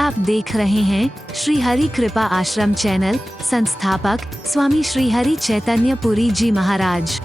आप देख रहे हैं श्री हरि कृपा आश्रम चैनल। संस्थापक स्वामी श्री हरि चैतन्य पुरी जी महाराज।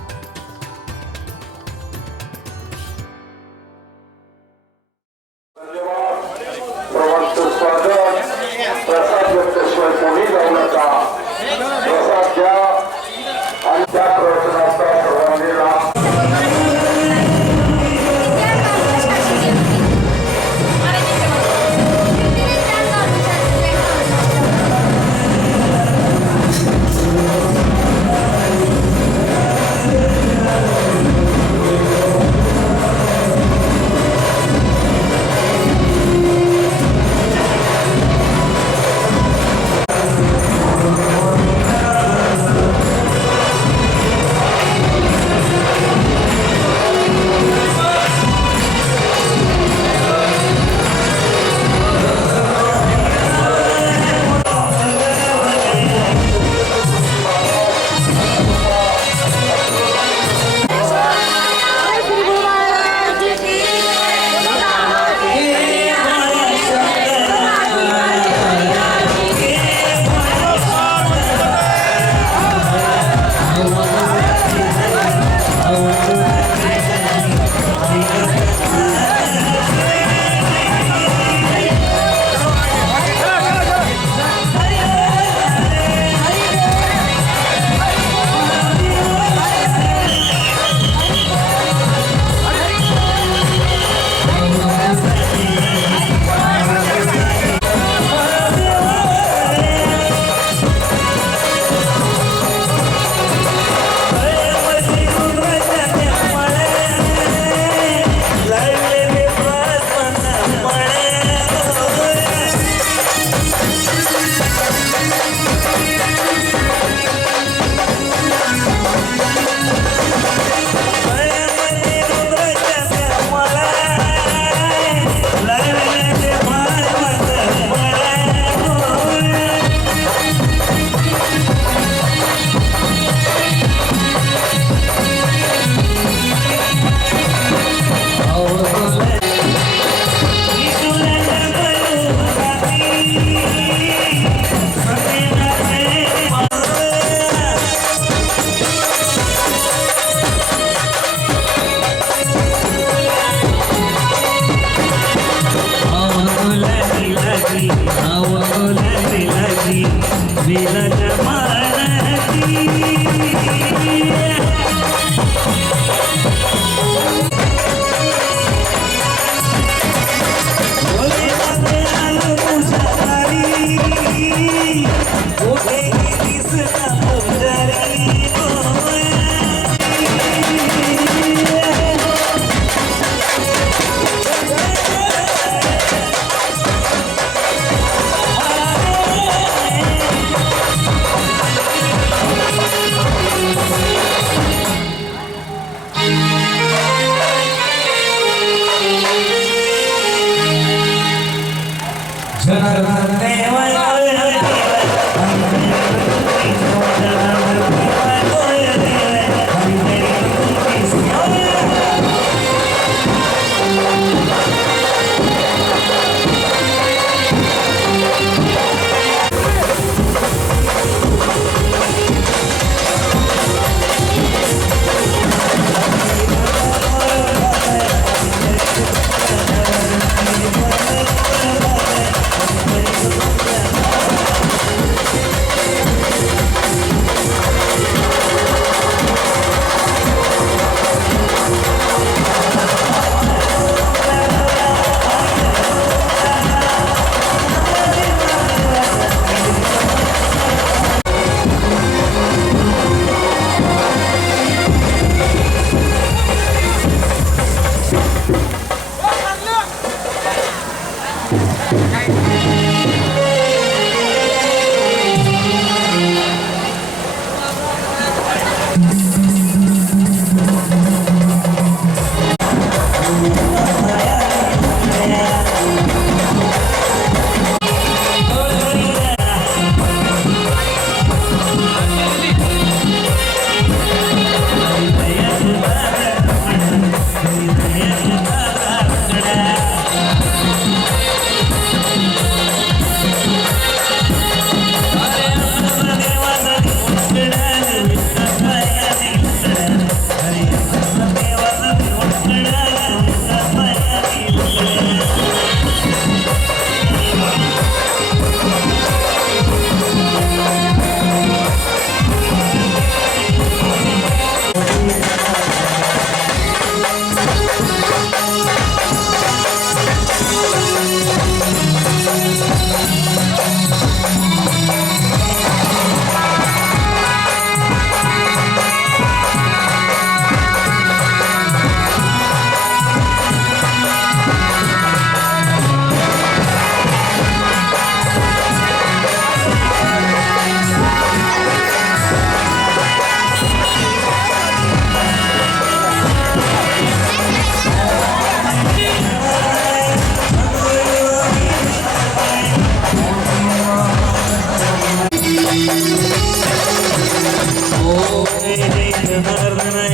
जनार्दनाय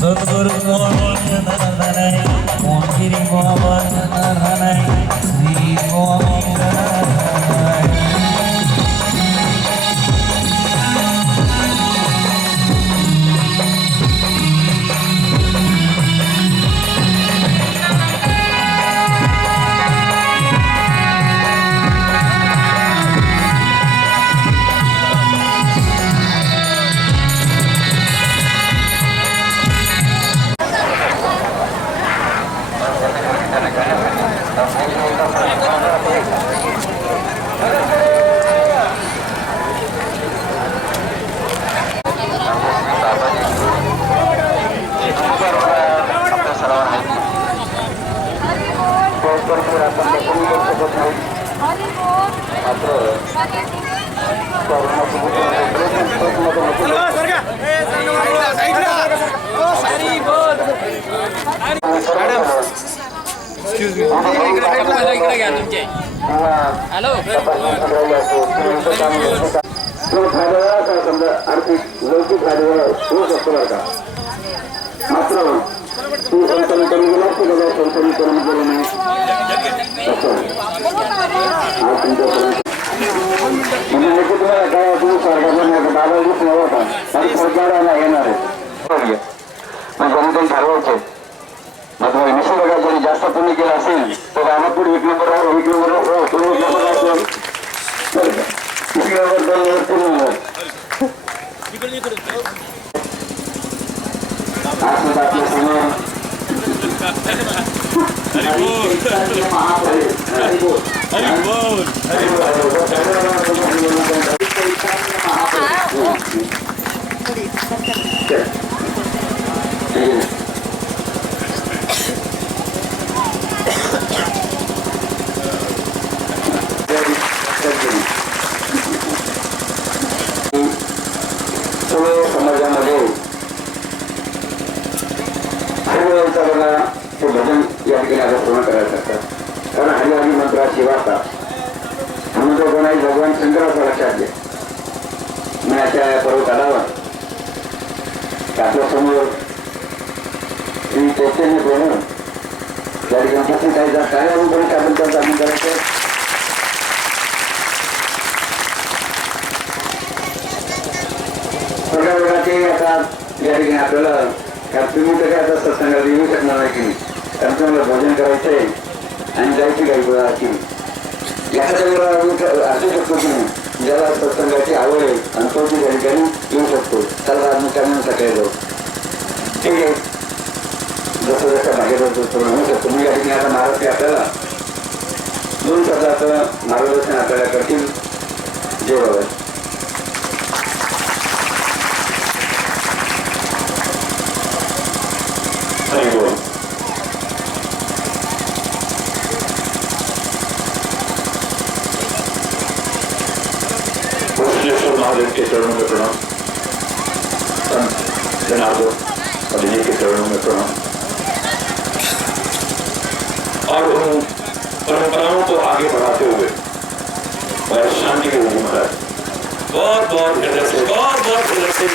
सद्गुरु गोविंदनाय ओम श्री गोविंदनाय श्री गोविंदनाय आर्थिक लौकिक फायदा होऊ शकतो बरं का मात्र तू संकलन करून गेला की बाबा संकलन करून गेलं नाही म्हणजे तुम्हाला काय तुम्ही सरकारला बाबा दिवस नव्हता आणि सरकारला येणार आहे मग कोणीतरी ठरवायचे मग निसर्गात जरी जास्त पुण्य केलं असेल तर रामापूर एक नंबरवर एक नंबरवर दोन नंबर असेल तीन नंबर 2 नंबर 3 नंबर आज आपल्या समोर समाजामध्ये ते भजन या ठिकाणी आता पूर्ण करायचं असतात कारण हरिहरी मंत्राची वार्ता म्हणून तो कोणाही भगवान शंकराचा लक्षात घे मनाच्या पर्वतावर आपल्या समोर श्री चैतन्य बोलून त्या ठिकाणी कसं काय काय आपण त्याबद्दल आम्ही करायचं प्रकारचे आता या ठिकाणी आपल्याला तुम्ही तरी आता सत्संगाला येऊ शकणार नाही की नाही कारण तुम्हाला भोजन करायचंय आणि जायची काही गोळा अशी एखाद्या वेळेला असू शकतो की नाही ज्याला सत्संगाची आवड आहे आणि तो ती त्या ठिकाणी येऊ शकतो त्याला आज मुक्कामी सकाळी जाऊ ठीक आहे जसं जसं मागे जातो म्हणू शकतो मी या ठिकाणी आता महाराज आपल्याला 2 शब्दाचं मार्गदर्शन आपल्याला करतील जय बाबा महादेव के चरणों में प्रणाम जनार्दन और जी के चरणों में प्रणाम और उन परंपराओं को आगे बढ़ाते हुए शांति के लिए महाराज बहुत बहुत हृदय से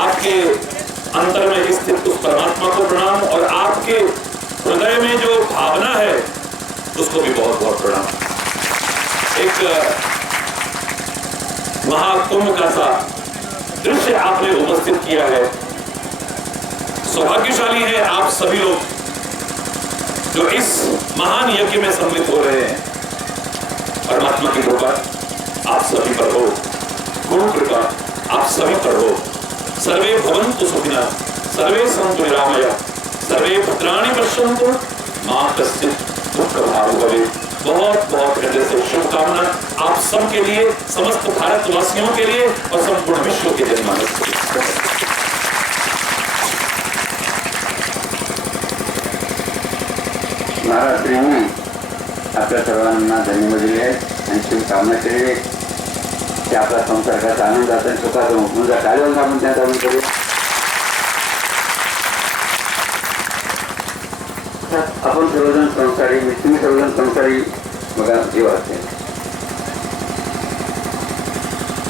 आपके अंतर में स्थित उस परमात्मा को प्रणाम और आपके हृदय में जो भावना है उसको भी बहुत बहुत प्रणाम एक महाकुंभ का सा दृश्य आपने उपस्थित किया है सौभाग्यशाली है आप सभी लोग जो इस महान यज्ञ में सम्मिलित हो रहे हैं परमात्मा की कृपा आप सभी पर हो गुरु कृपा आप सभी पर हो सर्वे भवन्तु सुखिनः सर्वे सन्तु निरामया सर्वे भद्राणि पश्यन्तु मा कश्चित् दुःखभाग् भवेत् बहुत बहुत हृदय से शुभकामना आप सबके लिए समस्त भारतवासियों के लिए और संपूर्ण विश्व के जनमानस के लिए महाराज श्रींनी आपल्या सर्वांना धन्यवाद दिले आणि शुभकामना केली की आपला संसार कसा आनंदाचा आणि सुखाचा मुलगा चालेल आपण त्यात आपण करू आपण सर्वजण संसारी तुम्ही सर्वजण संसारी बघा जीव असते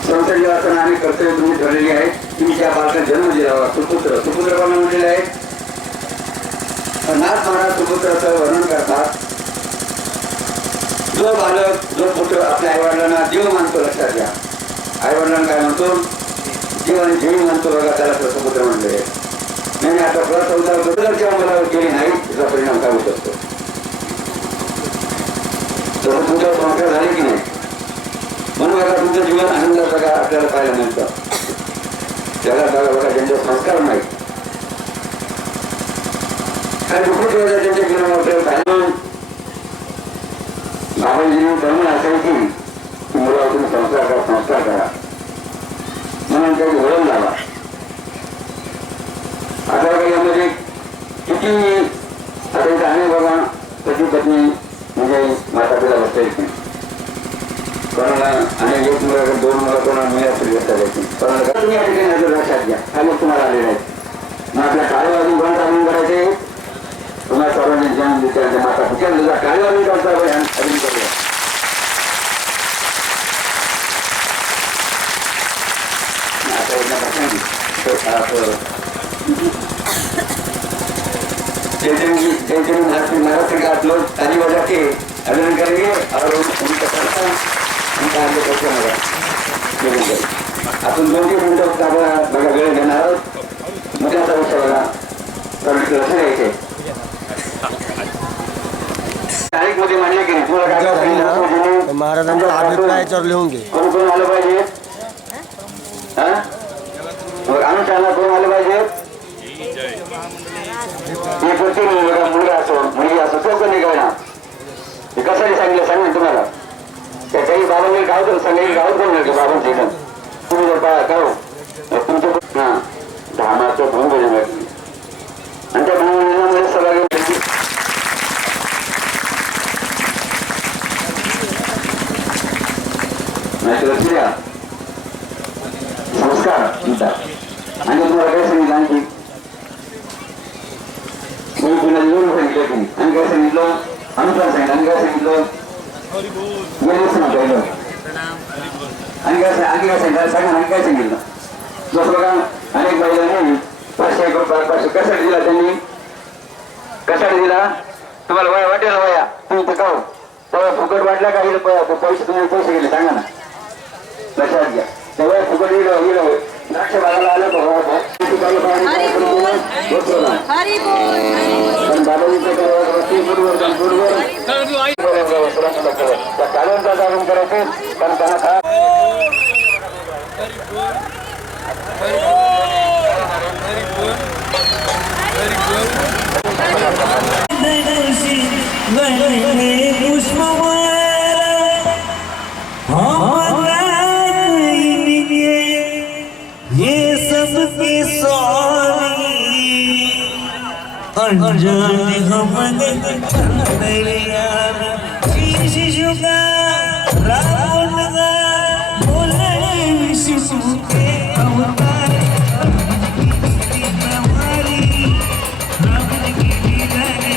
संसर्ग असताना आणि कर्तव्य तुम्ही ठरलेली आहे की मी त्या बालकाला जन्म दिला सुपुत्र सुपुत्र म्हटलेले आहे. नाथ महाराज सुपुत्राचं वर्णन करतात. जो बालक जो पुत्र आपल्या आईवडिलांना देव मानतो, लक्षात घ्या. आईवडिलांना काय म्हणतो? जीव आणि देवी मानतो बघा, त्याला सुपुत्र म्हणले. नाही आता परत संसार बदल जेव्हा मला केली नाही त्याचा परिणाम काय होत असतो. तसं तुमच्यावर संस्कार झाले की नाही. म्हणून बघा तुमचं जीवन आनंदाचं का आपल्याला पाहायला मिळतं. त्याला बघा ज्यांचे संस्कार नाही आणि दुःख त्यांच्या जीवनावर पाहिजे. बाबाजींनी धर्म असायची की मुलावर तुम्ही संस्कार करा म्हणून काही वळण लावा. आता काही यामध्ये किती आता इथं अनेक बघा पती पत्नी म्हणजे माता पिता बसता येत नाही. कोणाला अनेक एक मुलं दोन मुलं कोणाला मिळत तरी बसता येत नाही. कोणाला तुम्ही या ठिकाणी लक्षात घ्या. हा लोक तुम्हाला आलेले आहेत. मग आपल्या काळेवाजून कोण काढून करायचे तुम्हाला सर्वांनी ज्ञान देते माता पित्या काळेवाजून करता अजून करूया. महाराष्ट्र का आप लोग ताली बजा के अभिनंदन करेंगे और उनका करता उनका आगे पैसे मिलेगा. आपण 2-3 मिनिटं बघा वेळ घेणार आहोत. मोठ्याचा विषय बघा तर लक्ष द्यायचे. तारीखमध्ये मान्य केली तुला महाराजांचा अभिप्राय याच्यावर लिहून घे. कोण कोण आलं पाहिजे? अनुष्ठानाला कोण आलं पाहिजे? मुलगा असो मुलगी असो तो कोणी कळणार. हे कशाने सांगितलं सांगेल तुम्हाला. त्या काही बाबांनी गावात सांगेल गावात कोण मिळते बाबांचे इथं तुम्ही जर पाहा गाव तुमचं हा 10 मार्च भूमिपूजन भेटली आणि त्या भूमिपूजनामध्ये सगळं संस्कार म्हणतात. आणि तुम्हाला काय सांगितलं आणखी मी तुला लिहून सांगितलं तुम्ही आणि काय सांगितलं अनुसार सांगितलं आणि काय सांगितलं सांगितलं आणि काय आणखी काय सांगितलं सांगा आणि काय सांगितलं. जसं बघा अनेक महिलांनी 500 कशासाठी दिला त्यांनी कशासाठी दिला तुम्हाला वया वाटेल वया तुम्ही तर काव तेव्हा फुकट वाटला का पैसे तुम्ही पैसे गेले सांगा ना. लक्षात घ्या तेव्हा फुकट गेलं द्राक्ष बागाला आलं त्या काढूनचा जाणून करायचे कारण त्यांना खा अंजाने हमने चंदरिया शिशु का रावण का बोले शिशु के अवतार हमारी रावण की विदाई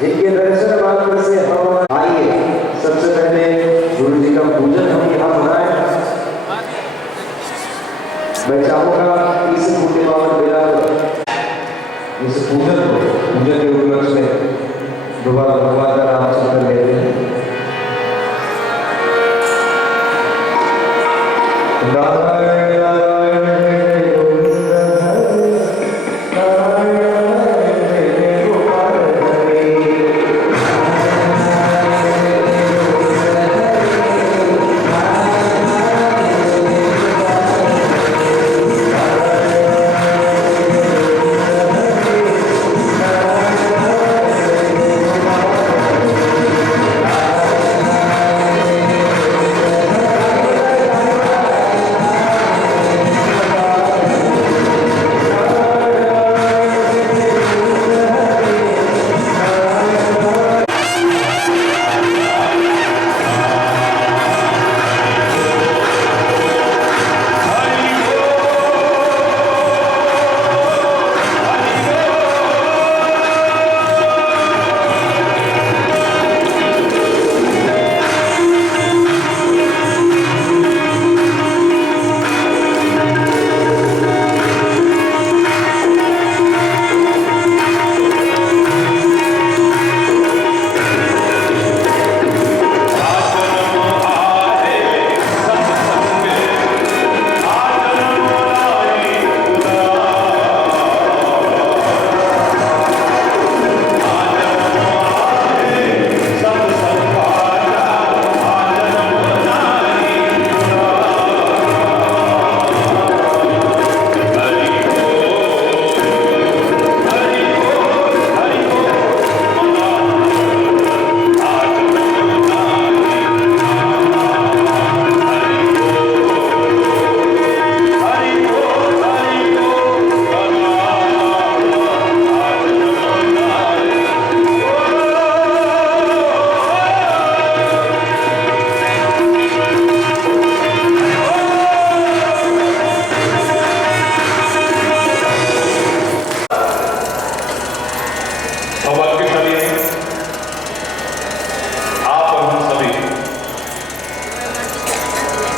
जिनके दर्शन मात्र से हम आइए सबसे पहले गुरु जी का पूजन हम यहाँ मनाएं। मैं चाहूँगा इस पुण्य पावन बेला इस पूजन के उपलक्ष्य में दोबारा भगवान का नाम सुनकर लेते हैं। नारायण नारायण गोविंद हरे नारायण हरे गोपाल हरे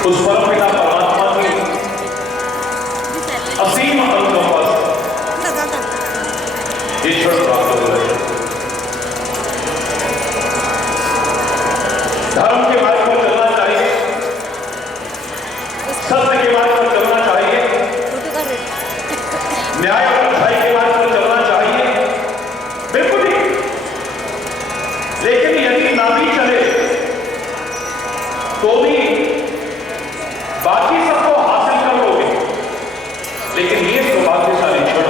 उस परम पिता परमात्मा की असीम अनुकंपा से ईश्वर प्राप्त हो रहे हैं। धर्म के मार्ग पर चलना चाहिए, सत्य के मार्ग पर चलना चाहिए, न्याय और अच्छाई के मार्ग पर चलना चाहिए, बिल्कुल ही। लेकिन यदि ना भी चले तो भी बाकी सबको हासिल कर लोगे, लेकिन ये सौभाग्यशाली क्षण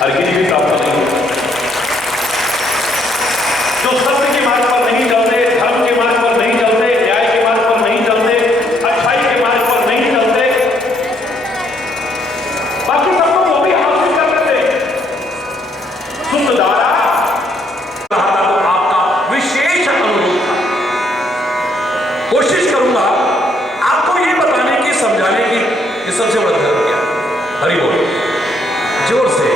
हर किसी भी प्राप्त नहीं होता। जो सत्य के मार्ग पर नहीं चलते, धर्म के मार्ग पर नहीं चलते, न्याय के मार्ग पर नहीं चलते, अच्छाई के मार्ग पर नहीं चलते, बाकी सबको वो भी हासिल कर लेते हैं। शुद्ध धारा तो आपका विशेष अनुरोध था। कोशिश करूंगा आपको ये बताने की, समझाने की कि सबसे बड़ा धर्म क्या है। हरि बोल, जोर से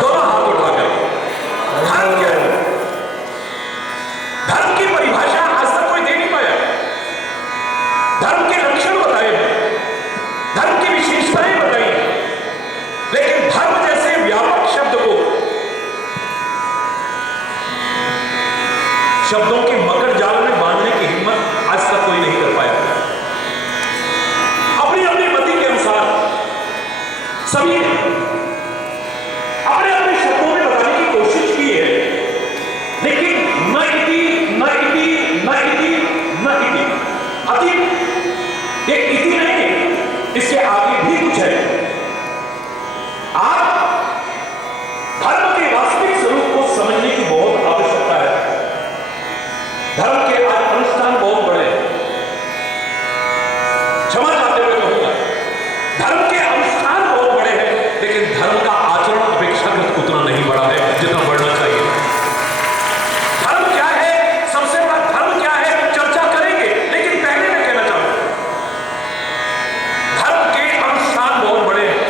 दोनों हाथ उठाकर। धर्म क्या है? धर्म की परिभाषा आज तक कोई दे नहीं पाया। धर्म के लक्षण बताए हैं, धर्म की विशेषताएं बताई हैं, लेकिन धर्म जैसे व्यापक शब्द को शब्दों के मकर जाल में बांधने की हिम्मत आज तक कोई नहीं कर पाया। अपनी अपनी मति के अनुसार सभी ने अपने अपने शब्दों में बताने की कोशिश की है, लेकिन न इति न इति न इति न इति अति, ये इति नहीं है, इसके आगे भी कुछ है। आप धर्म के वास्तविक स्वरूप को समझने की बहुत आवश्यकता है। धर्म के आज अनुष्ठान बहुत बड़े हैं, क्षमा चाहते हुए कहूंगा, धर्म के अनुष्ठान बहुत बड़े हैं, लेकिन धर्म का आचरण अपेक्षाकृत उतना नहीं बड़ा है जितना बढ़ना चाहिए। धर्म क्या है, सबसे बड़ा धर्म क्या है, चर्चा करेंगे, लेकिन पहले मैं कहना चाहूंगा धर्म के अनुष्ठान बहुत बड़े हैं।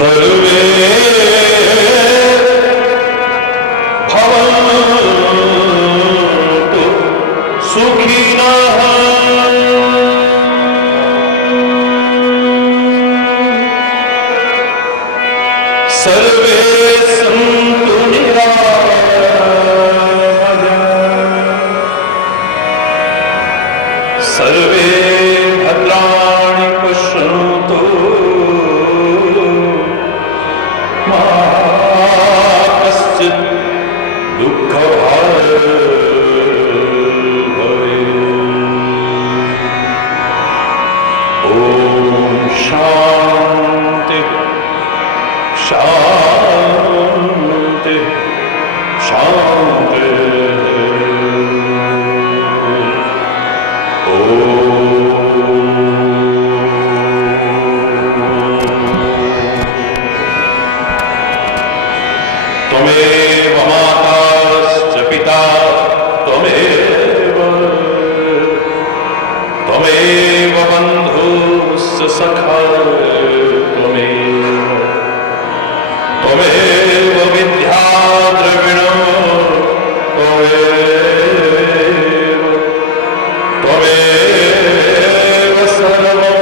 सर्वे भवन्तु सुखिनः सर्वे सन्तु निरामयाः सर्वे भद्राणि पश्यन्तु मा कश्चित् दुःखभाग् भवेत्। ॐ शान्ति शान्ति शान्ति। त्वमेव माताश्च पिता त्वमेव त्वमेव बन्धुश्च सखा त्वमेव विद्या द्रविणो त्वमेव सर्वं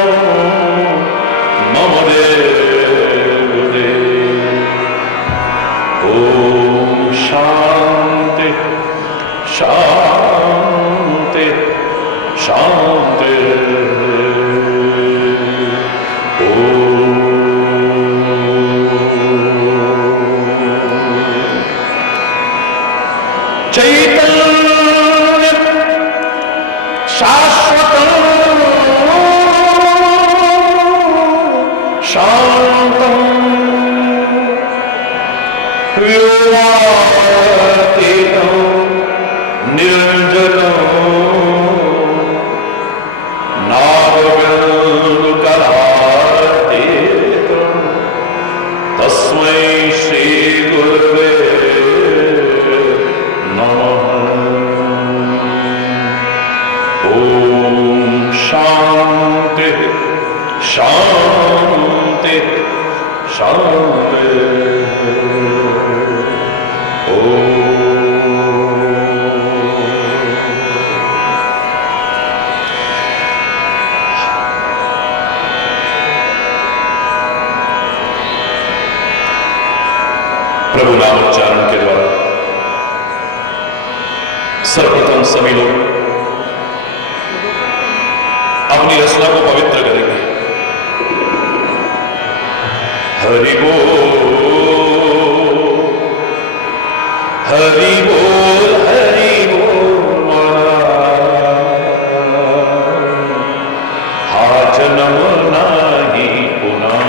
मम देव। ॐ शान्ति शान्ति शान्ति। चैतन्य शाश्वतं शान्तं व्योमातीतं निर्जनं नागगणकलातीतं तस्मै श्रीगुरवे नमः। ॐ शान्ति शान्ति शान्ति। प्रभु नामोच्चारण के द्वारा सर्वप्रथम सभी लोग अपनी रचना को पवित्र करेंगे। हरि बोल हरि बोल हरि बोल हा जन्म नाही पुन्हा।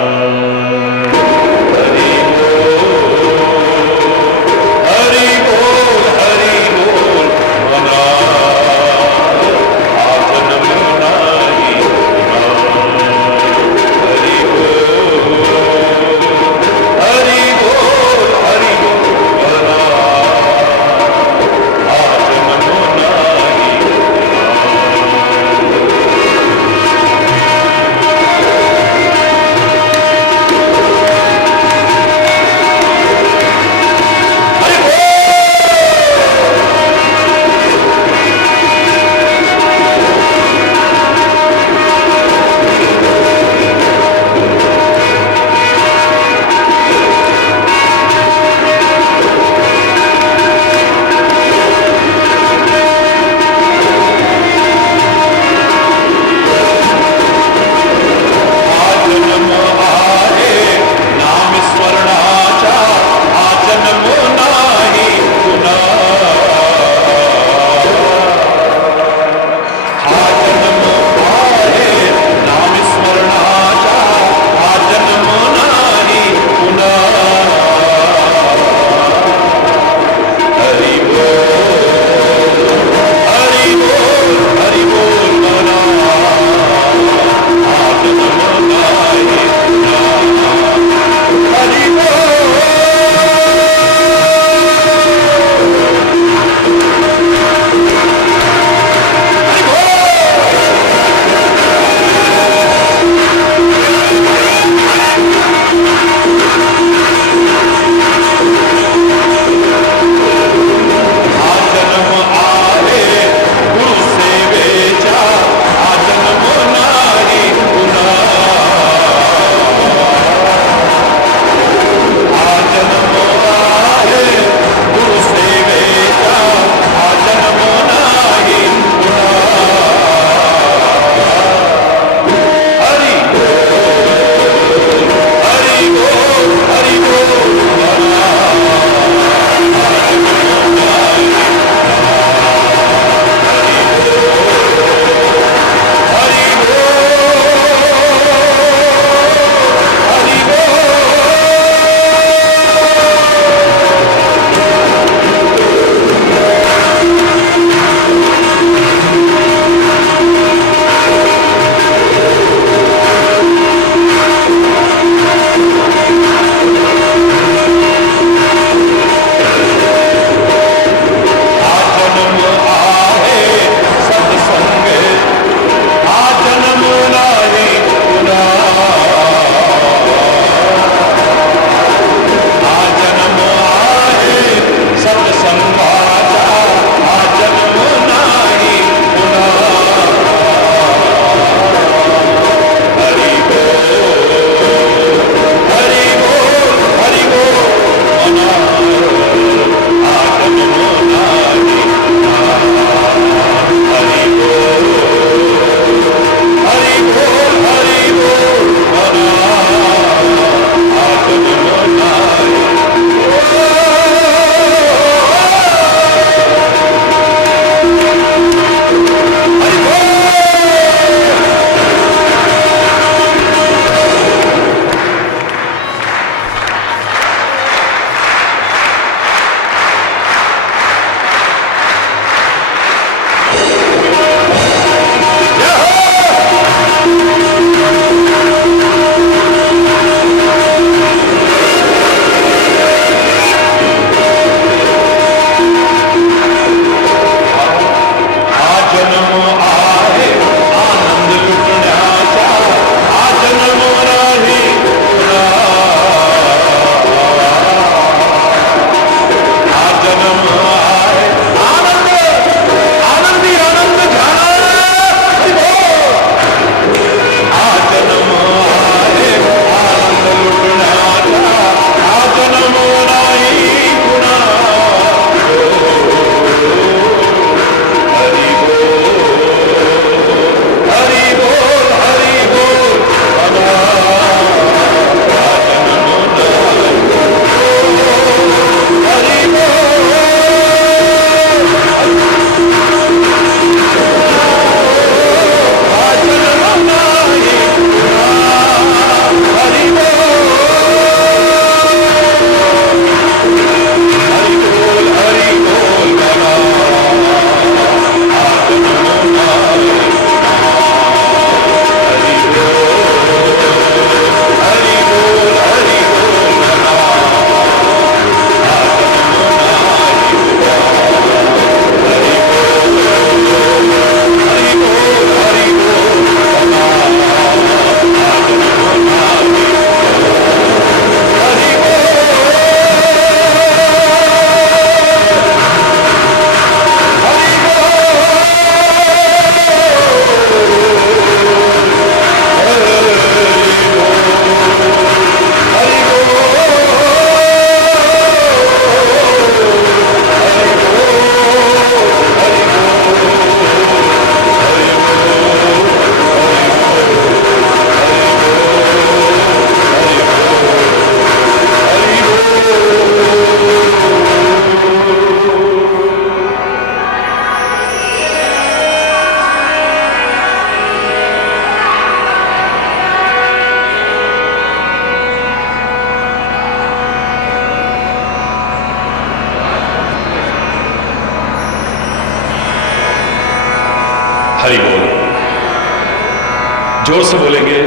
जोर से बोलेंगे,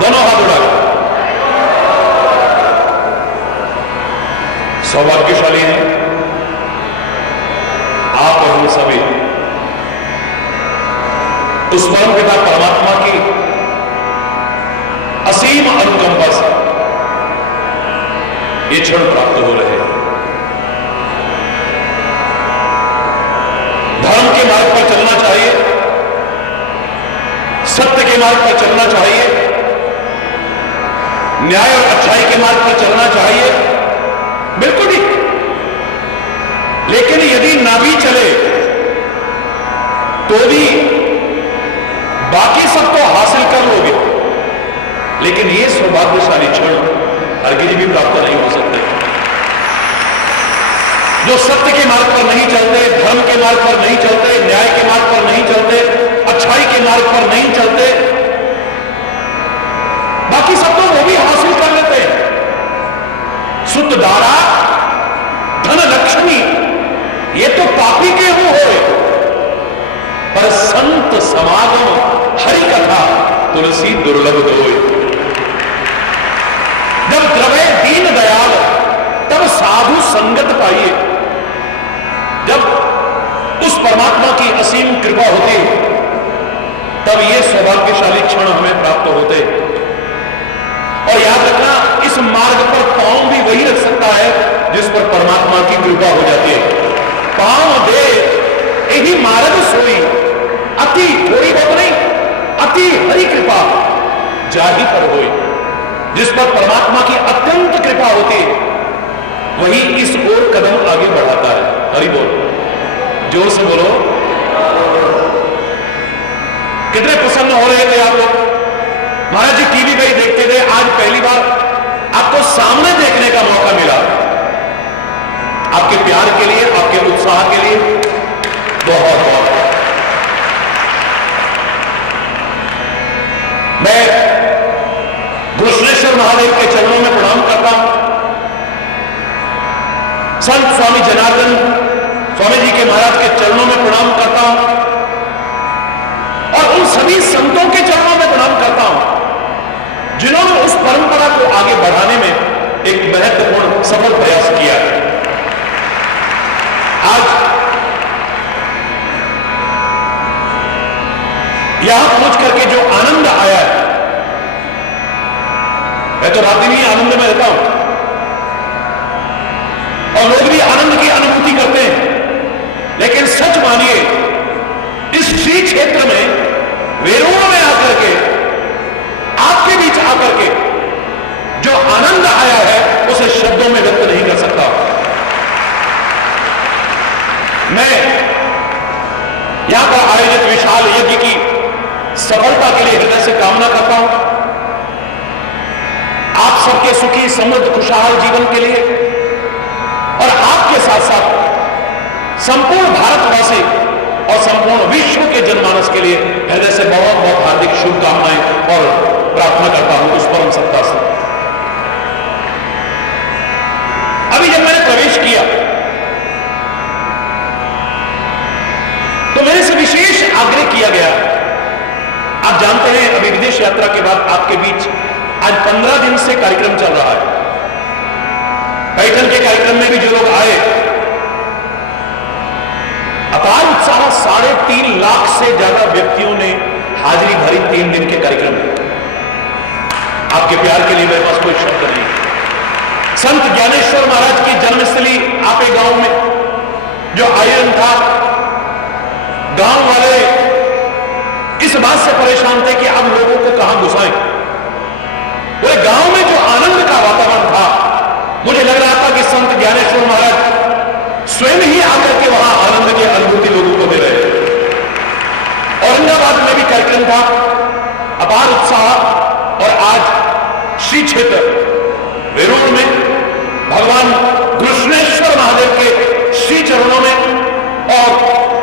दोनों हाथ उठाकर। सौभाग्यशाली हैं आप और हम सभी उस परम पिता परमात्मा की असीम अनुकंपा से ये क्षण प्राप्त हो रहे हैं। धर्म के मार्ग पर चलना चाहिए, सत्य के मार्ग पर चलना चाहिए, न्याय और अच्छाई के मार्ग पर चलना चाहिए, बिल्कुल ठीक। लेकिन यदि ना भी चले तो भी बाकी सब तो हासिल कर लोगे, लेकिन ये सौभाग्यशाली क्षण हर किसी भी प्राप्त नहीं हो सकते। जो सत्य के मार्ग पर नहीं चलते, धर्म के मार्ग पर नहीं चलते, न्याय के मार्ग पर नहीं चलते, अच्छाई के मार्ग पर नहीं चलते, बाकी सब तो वो भी हासिल कर लेते हैं। सुत दारा धन लक्ष्मी ये तो पापी के मुंह होए, पर संत समागम हरि कथा तुलसी दुर्लभ दोए। जब द्रवे दीन दयाल तब साधु संगत पाइए। जब उस परमात्मा की असीम कृपा होती तब ये सौभाग्यशाली क्षण हमें प्राप्त होते। और याद रखना, इस मार्ग पर पांव भी वही रख सकता है जिस पर परमात्मा की कृपा हो जाती है। पांव दे यही मार्ग सोई, अति थोड़ी बहुत नहीं, अति हरि कृपा जाहि पर होई। जिस पर परमात्मा की अत्यंत कृपा होती है वही इस ओर कदम आगे बढ़ाता है। हरि बोल, जोर से बोलो। कितने प्रसन्न हो रहे थे आप लोग? महाराज जी टीवी पे ही देखते थे, आज पहली बार आपको सामने देखने का मौका मिला। आपके प्यार के लिए, आपके उत्साह के लिए बहुत बहुत मैं घृष्णेश्वर महादेव के चरणों में प्रणाम करता हूं। संत स्वामी जनार्दन स्वामी जी के महाराज के चरणों में प्रणाम करता हूं और उन सभी संतों के चरणों में प्रणाम करता हूं जिन्होंने उस परंपरा को आगे बढ़ाने में एक महत्वपूर्ण सफल प्रयास किया है। आज यहां पहुंच करके जो आनंद आया है, मैं तो रात दिन ही आनंद में रहता हूं और लोग भी आनंद की अनुभूति करते हैं। लेकिन सच मानिए, इस श्री क्षेत्र में वेरूण में आकर के, आपके बीच आकर के जो आनंद आया है उसे शब्दों में व्यक्त नहीं कर सकता। मैं यहां पर आयोजित विशाल यज्ञ की सफलता के लिए हृदय से कामना करता हूं। आप सबके सुखी समृद्ध खुशहाल जीवन के लिए और आपके साथ साथ संपूर्ण भारतवासी और संपूर्ण विश्व के जनमानस के लिए हृदय से बहुत बहुत हार्दिक शुभकामनाएं और प्रार्थना करता हूं उस परम सत्ता से। अभी जब मैंने प्रवेश किया तो मेरे से विशेष आग्रह किया गया। आप जानते हैं, अभी विदेश यात्रा के बाद आपके बीच आज 15 दिन से कार्यक्रम चल रहा है। पैठन के कार्यक्रम में भी जो लोग आए, अपार उत्साह, 3.5 लाख से ज्यादा व्यक्तियों ने हाजिरी भरी 3 दिन के कार्यक्रम में। आपके प्यार के लिए मेरे पास कोई शब्द नहीं। संत ज्ञानेश्वर महाराज की जन्मस्थली आपे गांव में जो आयोजन था, गांव वाले इस बात से परेशान थे कि अब लोगों को कहां घुसाएं। पूरे गांव में जो आनंद का वातावरण था, मुझे लग रहा था कि संत ज्ञानेश्वर महाराज स्वयं ही आकर के वहां आनंद की अनुभूति लोगों को दे रहे थे। औरंगाबाद में भी कार्यक्रम था, अपार उत्साह। और आज श्री क्षेत्र वेरूण में भगवान घृष्णेश्वर महादेव के श्री चरणों में और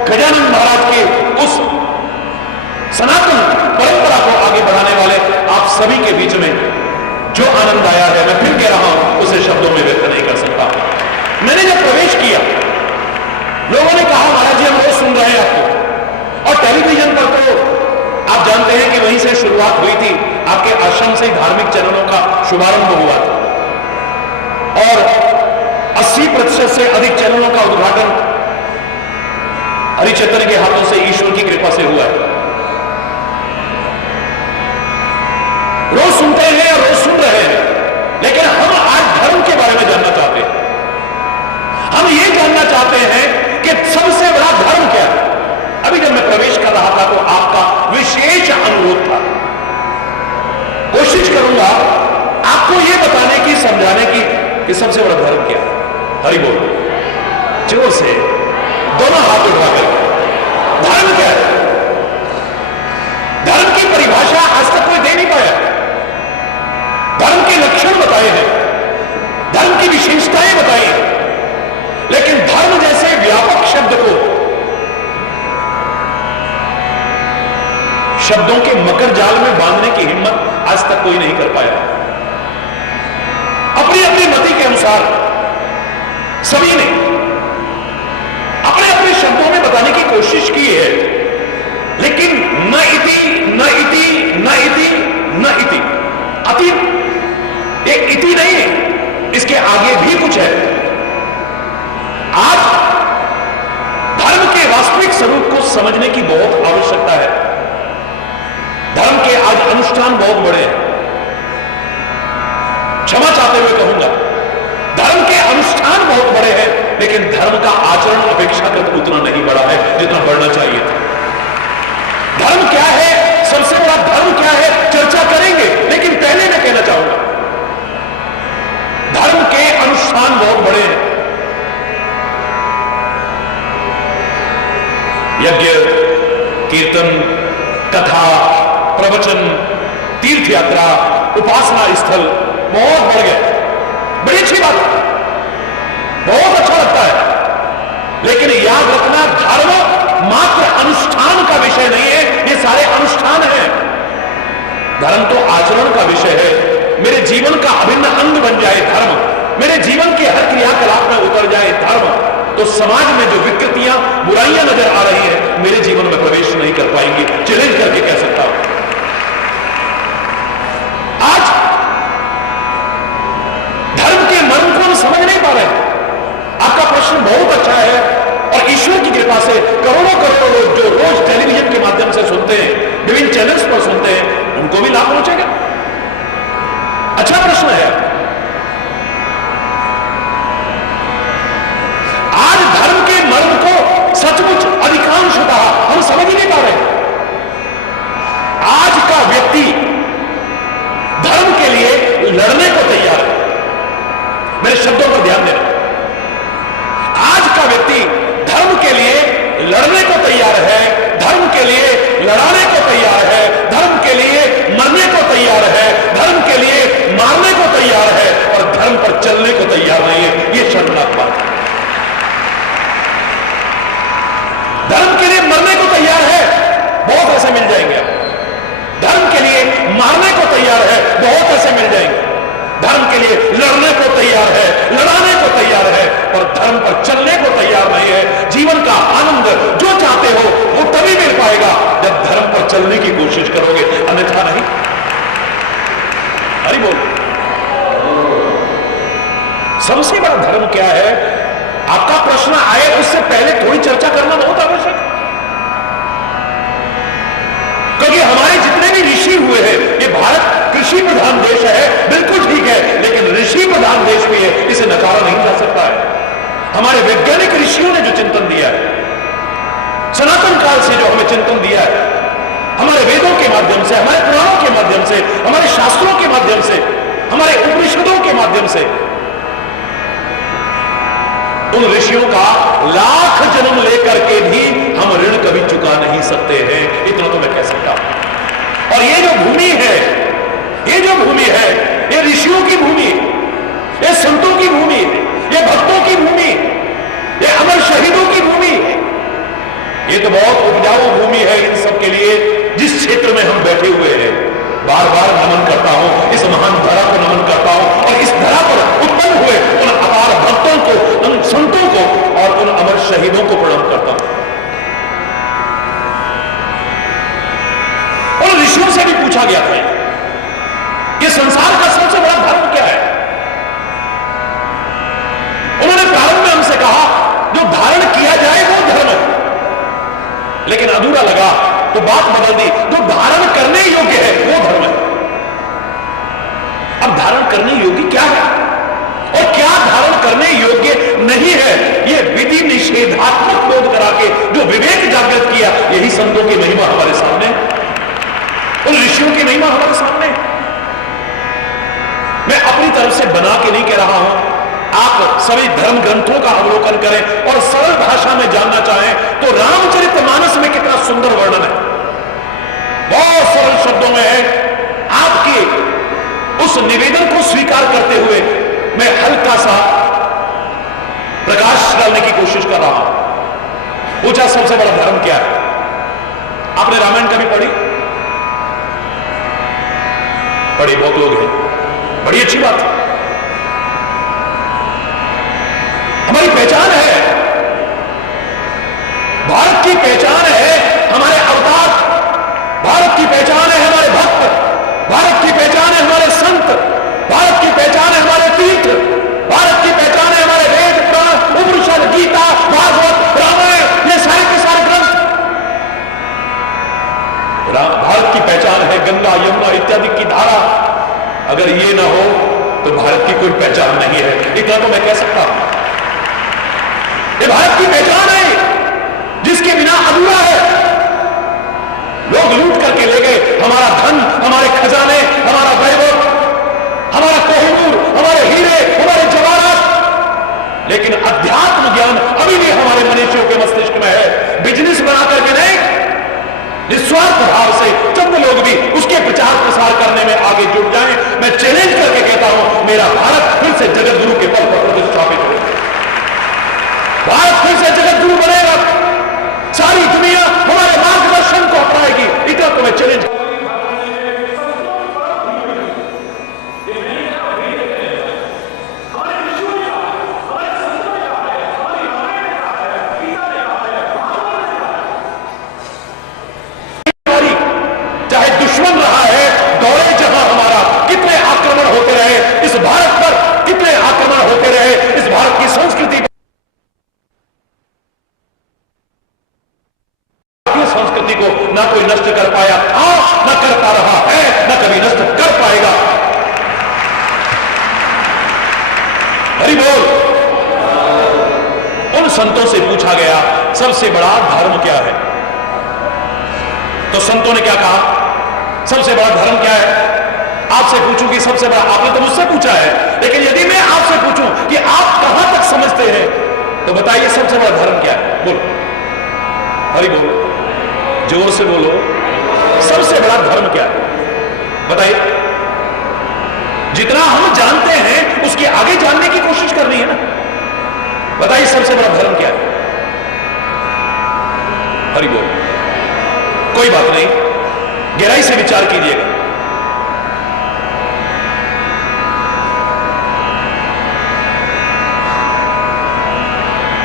गजानन महाराज के उस सनातन परंपरा को आगे बढ़ाने वाले आप सभी के बीच में जो आनंद आया है, मैं फिर कह रहा हूं, उसे शब्दों में व्यक्त नहीं कर सकता। मैंने जब प्रवेश किया, लोगों ने कहा महाराज जी हम रोज सुन रहे हैं आपको, और टेलीविजन पर तो आप वहीं से शुरुआत हुई थी, आपके आश्रम से ही धार्मिक चैनलों का शुभारंभ हुआ था और 80% से अधिक चैनलों का उद्घाटन हरिचैतन्य के हाथों से ईश्वर की कृपा से हुआ है। रोज सुनते हैं या रोज सुन रहे हैं, लेकिन हम आज धर्म के बारे में जानना चाहते हैं। हम ये जानना चाहते हैं कि सबसे बड़ा धर्म क्या है। अभी जब मैं प्रवेश कर रहा था तो आपका विशेष अनुरोध था, कोशिश करूंगा आपको यह बताने की, समझाने की कि सबसे बड़ा धर्म क्या है। हरि बोल, जोर से दोनों हाथ उठाकर धर्म क्या है। धर्म की परिभाषा आज तक कोई दे नहीं पाया। धर्म के लक्षण बताए हैं, धर्म की विशेषताएं बताई हैं, लेकिन धर्म जैसे व्यापक शब्द को शब्दों के मकर जाल में बांधने की हिम्मत आज तक कोई नहीं कर पाया। अपनी अपनी मति के अनुसार सभी ने अपने अपने शब्दों में बताने की कोशिश की है, लेकिन न इति न इति न इति न इति, अति एक इति नहीं है, इसके आगे भी कुछ है। आज धर्म के वास्तविक स्वरूप को समझने की बहुत आवश्यकता है। धर्म के आज अनुष्ठान बहुत बड़े हैं, क्षमा चाहते हुए कहूंगा, धर्म के अनुष्ठान बहुत बड़े हैं, लेकिन धर्म का आचरण अपेक्षाकृत उतना नहीं बड़ा है जितना बढ़ना चाहिए था। धर्म क्या है, सबसे बड़ा धर्म क्या है, चर्चा करेंगे, लेकिन पहले मैं कहना चाहूंगा धर्म के अनुष्ठान बहुत बड़े हैं। यज्ञ, कीर्तन, कथा, प्रवचन, तीर्थ यात्रा, उपासना स्थल बहुत बढ़ गए। बड़ी अच्छी बात है, बहुत अच्छा लगता है, लेकिन याद रखना धर्म मात्र अनुष्ठान का विषय नहीं है, ये सारे अनुष्ठान हैं। धर्म तो आचरण का विषय है। मेरे जीवन का अभिन्न अंग बन जाए धर्म, मेरे जीवन के हर क्रियाकलाप में उतर जाए धर्म, तो समाज में जो विकृतियां, बुराइयां नजर आ रही हैं, मेरे जीवन में प्रवेश नहीं कर पाएंगी। चैलेंज करके कह सकता हूं। आज धर्म के मर्म को हम समझ नहीं पा रहे। आपका प्रश्न बहुत अच्छा है और ईश्वर की कृपा से करोड़ों करोड़ों लोग जो रोज टेलीविजन के माध्यम से सुनते हैं, विभिन्न चैनल्स पर सुनते हैं, उनको भी लाभ पहुंचेगा। अच्छा प्रश्न है। आज धर्म के मर्म को सचमुच अधिकांशतः हम समझ ही नहीं पा रहे। आज का व्यक्ति धर्म के लिए लड़ने को तैयार है। मेरे शब्दों पर ध्यान देना। आज का व्यक्ति धर्म के लिए लड़ने को तैयार है, धर्म के लिए लड़ाने को तैयार है, धर्म के लिए मरने को तैयार है, धर्म के लिए मारने को तैयार है, और धर्म पर चलने को तैयार नहीं है। यह शर्मनाक बात है। धर्म के लिए मरने को तैयार है, बहुत ऐसे मिल जाएंगे आप। धर्म के लिए मारने को तैयार है, बहुत ऐसे मिल जाएंगे। धर्म के लिए लड़ने को तैयार है, लड़ाने को तैयार है, और धर्म पर चलने को तैयार नहीं है। जीवन का आनंद जो चाहते हो वो तभी मिल पाएगा जब धर्म पर चलने की कोशिश करोगे, अन्यथा नहीं। हरि बोल। सबसे बड़ा धर्म क्या है? आपका प्रश्न आए उससे पहले थोड़ी चर्चा करना बहुत आवश्यक है, क्योंकि हमारे जितने भी ऋषि हुए हैं, ये भारत कृषि प्रधान देश है, बिल्कुल ठीक है, लेकिन ऋषि प्रधान देश भी है, इसे नकारा नहीं जा सकता है। हमारे वैज्ञानिक ऋषियों ने जो चिंतन दिया है, सनातन काल से जो हमें चिंतन दिया है, हमारे वेदों के माध्यम से, हमारे पुराणों के माध्यम से, हमारे शास्त्रों के माध्यम से, हमारे उपनिषदों के माध्यम से, उन ऋषियों का लाख जन्म लेकर के भी हम ऋण कभी चुका नहीं सकते हैं। इतना तो मैं कह सकता हूं। और ये जो भूमि है, ये जो भूमि है, ये ऋषियों की भूमि, ये संतों की भूमि, ये भक्तों की भूमि, ये अमर शहीदों की भूमि, ये तो बहुत उपजाऊ भूमि है इन सब के लिए। जिस क्षेत्र में हम बैठे हुए हैं, बार बार नमन करता हूं, इस महान धरा को नमन करता हूं, और इस धरा पर उत्पन्न हुए उन अपार भक्तों को, उन संतों को और उन अमर शहीदों को प्रणाम करता हूं। उन ऋषियों से संसार का सबसे बड़ा धर्म क्या है? उन्होंने प्रारंभ में हमसे कहा जो धारण किया जाए वो धर्म है, लेकिन अधूरा लगा तो बात बदल दी, जो धारण करने योग्य है वो धर्म है। अब धारण करने योग्य क्या है और क्या धारण करने योग्य नहीं है, यह विधि निषेधात्मक बोध करा के जो विवेक जागृत किया, यही संतों की महिमा हमारे सामने, उन ऋषियों की महिमा हमारे सामने। मैं अपनी तरफ से बना के नहीं कह रहा हूं, आप सभी धर्म ग्रंथों का अवलोकन करें और सरल भाषा में जानना चाहें तो रामचरितमानस में कितना सुंदर वर्णन है, बहुत सरल शब्दों में है। आपके उस निवेदन को स्वीकार करते हुए मैं हल्का सा प्रकाश डालने की कोशिश कर रहा हूं। पूछा सबसे बड़ा धर्म क्या है? आपने रामायण कभी पढ़ी? पढ़ी, बहुत लोग हैं, बड़ी अच्छी बात है, हमारी पहचान है, भारत की पहचान है हमारे अवतार, भारत की पहचान है हमारे भक्त, भारत की पहचान है हमारे संत, भारत की पहचान है हमारे तीर्थ, भारत की पहचान है हमारे वेद, पुराण, उपनिषद, गीता, भागवत, रामायण, ये सारे के सारे ग्रंथ। भारत की पहचान है गंगा, यमुना इत्यादि की धारा। अगर ये ना हो तो भारत की कोई पहचान नहीं है, इतना तो मैं कह सकता हूं। ये भारत की पहचान है जिसके बिना अधूरा है। लोग लूट करके ले गए हमारा धन, हमारे खजाने, हमारा वैभव, हमारा कोहिनूर, हमारे हीरे, हमारे जवाहरात, लेकिन अध्यात्म ज्ञान अभी भी हमारे मनुष्यों के मस्तिष्क में है। बिजनेस बना करके नहीं, निस्वार्थ भाव से चंद लोग भी उसके प्रचार प्रसार करने में आगे जुट जाएं। मैं चैलेंज करके कहता हूं, मेरा भारत फिर से जगत गुरु के पद पर प्रतिष्ठापित हो, भारत फिर से जगत गुरु बनेगा, सारी दुनिया हमारे मार्गदर्शन को अपनाएगी, इतना तो मैं चैलेंज। चाहे दुश्मन रहा है, दौरे जहां हमारा, कितने आक्रमण होते रहे इस भारत पर, कितने आक्रमण होते रहे इस भारत की संस्कृति पर, संस्कृति को ना कोई नष्ट कर पाया था, ना कर पा रहा है, ना कभी नष्ट कर पाएगा। हरि बोल। उन संतों से पूछा गया सबसे बड़ा धर्म क्या है, तो संतों ने क्या कहा? सबसे बड़ा धर्म क्या है? आपसे पूछूं कि सबसे बड़ा, आपने तो मुझसे पूछा है, लेकिन यदि मैं आपसे पूछूं कि आप कहां तक समझते हैं, तो बताइए सबसे बड़ा धर्म क्या है? बोलो, हरि बोलो, जोर से बोलो, सबसे बड़ा धर्म क्या है? बताइए। जितना हम जानते हैं उसके आगे जानने की कोशिश करनी है ना। बताइए सबसे बड़ा धर्म क्या है? हरि बोल। कोई बात नहीं, गहराई से विचार कीजिएगा।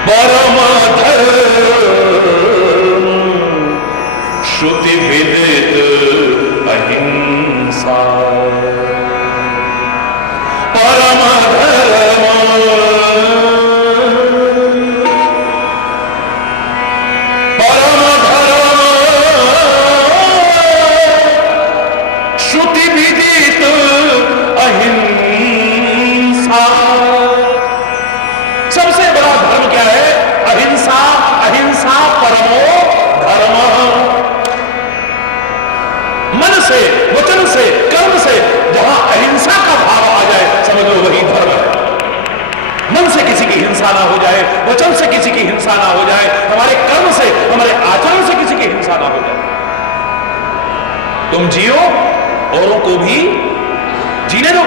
परम धर्म श्रुति विदित अहिंसा, परम धर्म श्रुति विदित अहिंसा। सबसे बड़ा धर्म क्या है? अहिंसा। अहिंसा परमो धर्म। मन से, वचन से, कर्म से जहां अहिंसा का भाव आ जाए, समझ लो वही धर्म है। मन से किसी की हिंसा ना हो जाए, वचन से किसी की हिंसा ना हो जाए, हमारे कर्म से, हमारे आचरण से किसी की हिंसा ना हो जाए। तुम जियो, औरों को भी जीने दो।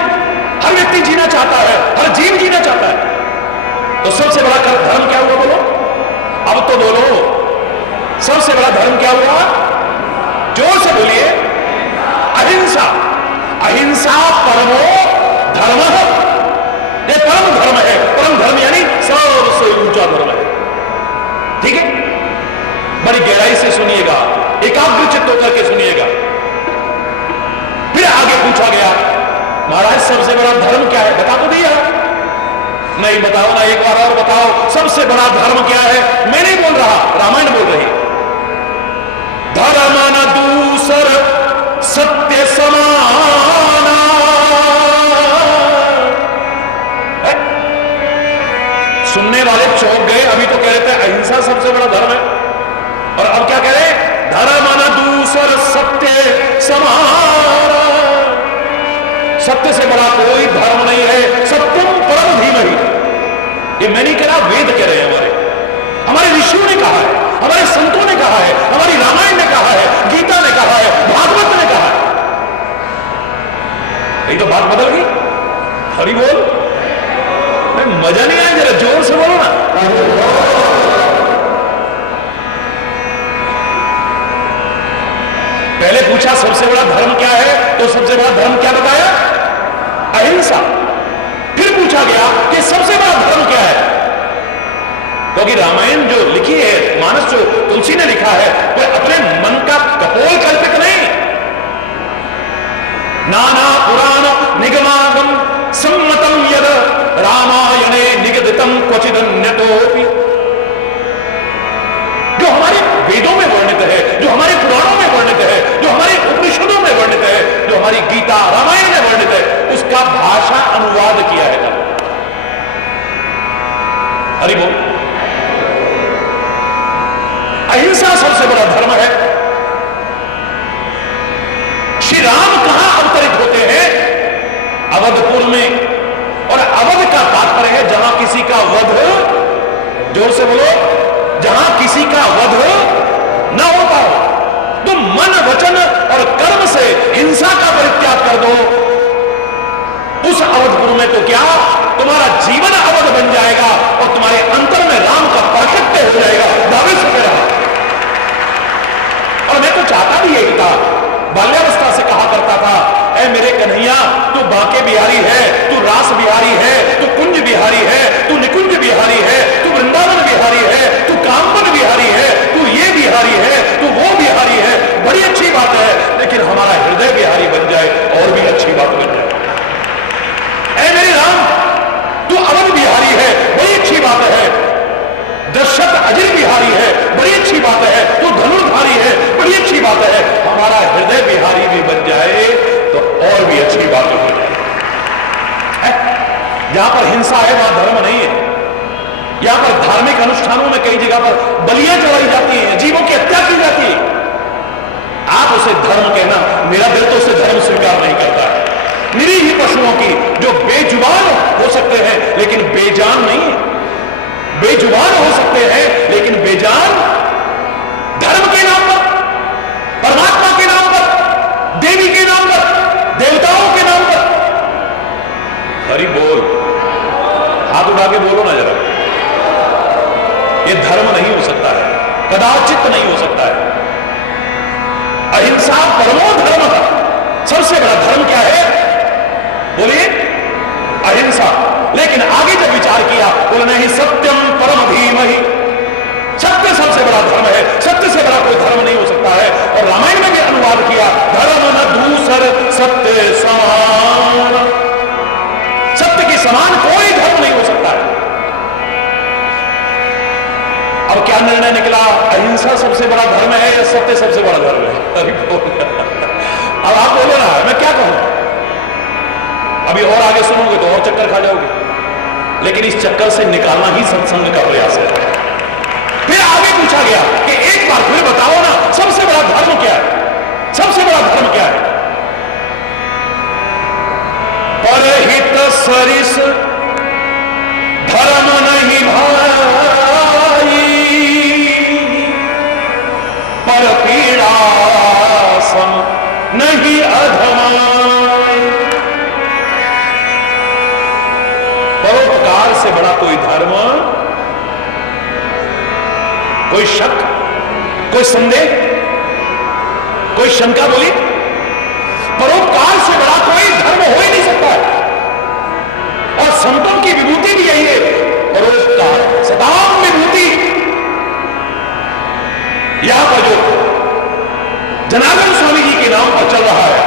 हर व्यक्ति जीना चाहता है, हर जीव जीना चाहता है। तो सबसे बड़ा धर्म क्या हुआ? बोलो, अब तो बोलो, सबसे बड़ा धर्म क्या हुआ? जोर से बोलिए। अहिंसा। अहिंसा परमो धर्म। ये परम धर्म है। परम धर्म यानी सबसे ऊंचा धर्म है। ठीक है, बड़ी गहराई से सुनिएगा, एकाग्र चित्त होकर के सुनिएगा। फिर आगे पूछा गया महाराज सबसे बड़ा धर्म क्या है? बता तो दिया। नहीं बताओ ना, एक बार और बताओ सबसे बड़ा धर्म क्या है? मैं नहीं बोल रहा, रामायण बोल रही। धर्म न दूसर सत्य समाना। सुनने वाले चौंक गए। अभी तो कह रहे थे अहिंसा सबसे बड़ा धर्म है, और अब क्या कह रहे? धर्म न दूसर सत्य समाना। सत्य से बड़ा कोई धर्म नहीं है। सत्यम परम धीमहि। ये मैं नहीं कह रहा, वेद कह रहे हैं। हमारे ऋषियों ने कहा है, हमारे संतों ने कहा है, हमारी रामायण ने कहा है, गीता ने कहा है, भागवत ने कहा है। नहीं तो बात बदल गई। हरि बोल। मजा नहीं आया? जरा जोर से बोलो ना। पहले पूछा सबसे बड़ा धर्म क्या है, तो सबसे बड़ा धर्म क्या बताया? अहिंसा। फिर पूछा गया कि सबसे बड़ा धर्म क्या है? क्योंकि रामायण जो लिखी है, मानस जो तुलसी ने लिखा है, वह अपने मन का कपोल कल्पित नहीं। नाना पुराण निगमागम सम्मतम यद रामायणे निगदितम क्वचिदन्यतोपि। जो हमारे वेदों में वर्णित है, जो हमारे पुराणों में वर्णित है, जो हमारे उपनिषदों में वर्णित है, जो हमारी गीता रामायण में वर्णित है, उसका भाषा अनुवाद किया है। हरि बोल। अहिंसा सबसे बड़ा धर्म है। श्री राम कहां अवतरित होते हैं? अवधपुर में। और अवध का तात्पर्य है जहां किसी का वध, जोर से बोलो, जहां किसी का वध न होता हो। तो मन वचन और कर्म से हिंसा का परित्याग कर दो। उस अवधपुर में तो क्या तुम्हारा जीवन अवध बन जाएगा और तुम्हारे अंतर में राम का प्राकट्य हो जाएगा। भविष्य में रहा। और मैं तो चाहता भी यही था। बाल्यावस्था से कहा करता था, ऐ मेरे कन्हैया, तू बांके बिहारी है, तू रास बिहारी है, तू कुंज बिहारी है, तू निकुंज बिहारी है, तू वृंदावन बिहारी है, तू कामवन बिहारी है, तू ये बिहारी है, तू वो बिहारी है। बड़ी अच्छी बात है, लेकिन हमारा हृदय बिहारी बन जाए और भी अच्छी बात बन जाए। ऐ मेरे राम, तू अवध बिहारी है, बड़ी अच्छी बात है। दशरथ अजय बिहारी है, बड़ी अच्छी बात है। तू धनुर्धारी है, बड़ी अच्छी बात है। हमारा हृदय बिहारी भी बन जाए तो और भी अच्छी बात हो जाए। जहां पर हिंसा है वहां धर्म नहीं है। यहां पर धार्मिक अनुष्ठानों में कई जगह पर बलियां चढ़ाई जाती हैं, जीवों की हत्या की जाती है। आप उसे धर्म कहना, मेरा दिल तो उसे धर्म स्वीकार नहीं करता है। निरीह पशुओं की जो बेजुबान हो सकते हैं लेकिन बेजान नहीं। बेजुबान हो सकते हैं लेकिन बेजान, धर्म के नाम पर, परमात्मा के नाम पर, देवी के नाम पर, देवताओं के नाम पर। हरि बोल। हाथ उठा के बोलो ना जरा। ये धर्म नहीं हो सकता है, कदाचित नहीं हो सकता है। अहिंसा परमो धर्म है। सबसे बड़ा धर्म क्या है? बोलिए, अहिंसा। लेकिन आगे जब विचार किया, बोले नहीं, सत्यम परम धीमहि। सत्य सबसे बड़ा धर्म है। सत्य से बड़ा कोई धर्म नहीं हो सकता है। और रामायण में भी अनुवाद किया, धर्म न दूसर सत्य समान। सत्य के समान कोई धर्म नहीं हो सकता है। अब क्या निर्णय निकला? अहिंसा सबसे बड़ा धर्म है या सत्य सबसे बड़ा धर्म है? अब आप बोलो ना, मैं क्या कहूं? अभी और आगे सुनोगे तो और चक्कर खा जाओगे। लेकिन इस चक्कर से निकालना ही सत्संग का प्रयास है। फिर आगे पूछा गया कि एक बार फिर बताओ ना, सबसे बड़ा धर्म क्या है? सबसे बड़ा धर्म क्या है? परहित सरिस धर्म नहीं भाई, पर पीड़ा सम नहीं अधमाई। परोपकार से बड़ा कोई धर्म, कोई शक, कोई संदेह, कोई शंका बोली? परोपकार से बड़ा कोई धर्म हो ही नहीं सकता। और संतों की विभूति भी यही है, परोपकार सदाम विभूति। यहां पर जो जनार्दन स्वामी जी के नाम पर चल रहा है,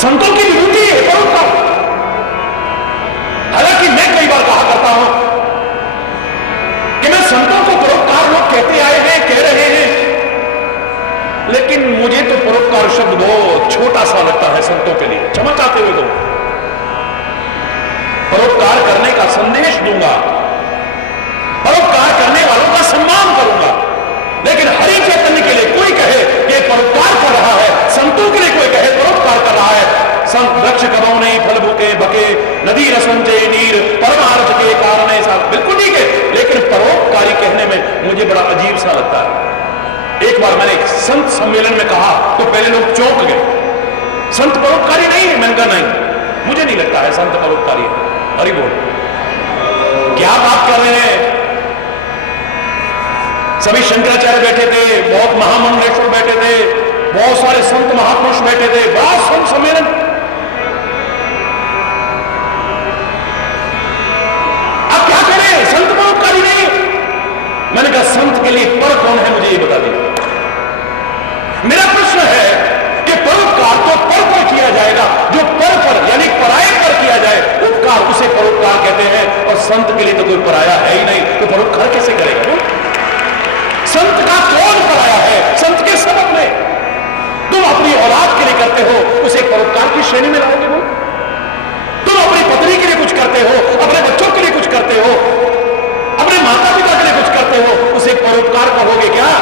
संतों की विभूति है परोपकार। हालांकि मैं कई बार कहा करता हूं कि मैं संतों को परोपकार लोग कहते आए हैं, कह रहे हैं, लेकिन मुझे तो परोपकार शब्द बहुत छोटा सा लगता है संतों के लिए। क्षमा चाहते हुए तो परोपकार करने का संदेश दूंगा, परोपकार करने वालों का सम्मान करूंगा, लेकिन हरि चैतन्य के लिए कोई कहे कि परोपकार कर रहा है, संतों के लिए कोई कहे परोपकार कर रहा है। संत वृक्ष कबो नहीं फल भूखे बके, नदी रसंचे नीर परमार्थ के कारण ऐसा बिल्कुल ठीक है, लेकिन परोपकारी कहने में मुझे बड़ा अजीब सा लगता है। एक बार मैंने एक संत सम्मेलन में कहा तो पहले लोग चौंक गए, संत परोपकारी नहीं है। मैंने कहा नहीं, मुझे नहीं लगता है संत परोपकारी है। हरि बोल, क्या बात कर रहे हैं। सभी शंकराचार्य बैठे थे, बहुत महामंडलेश्वर बैठे थे, बहुत सारे संत महापुरुष बैठे थे, बड़ा संत सम्मेलन। अब क्या करें, संत परोपकारी नहीं। मैंने कहा संत के लिए पर कौन है, मुझे ये बता दीजिए। मेरा प्रश्न है कि परोपकार तो पर किया जाएगा, जो पर यानी पराये पर किया जाए उपकार, उसे परोपकार कहते हैं। और संत के लिए तो कोई पराया है ही नहीं, तो परोपकार कैसे करेगा? संत का कौन पराया है? संत के सबब में तुम अपनी औलाद के लिए करते हो, उसे परोपकार की श्रेणी में लाओगे। वो तुम अपनी पत्नी के लिए कुछ करते हो, अपने बच्चों के लिए कुछ करते हो, अपने माता पिता के लिए कुछ करते हो, उसे परोपकार कहोगे क्या?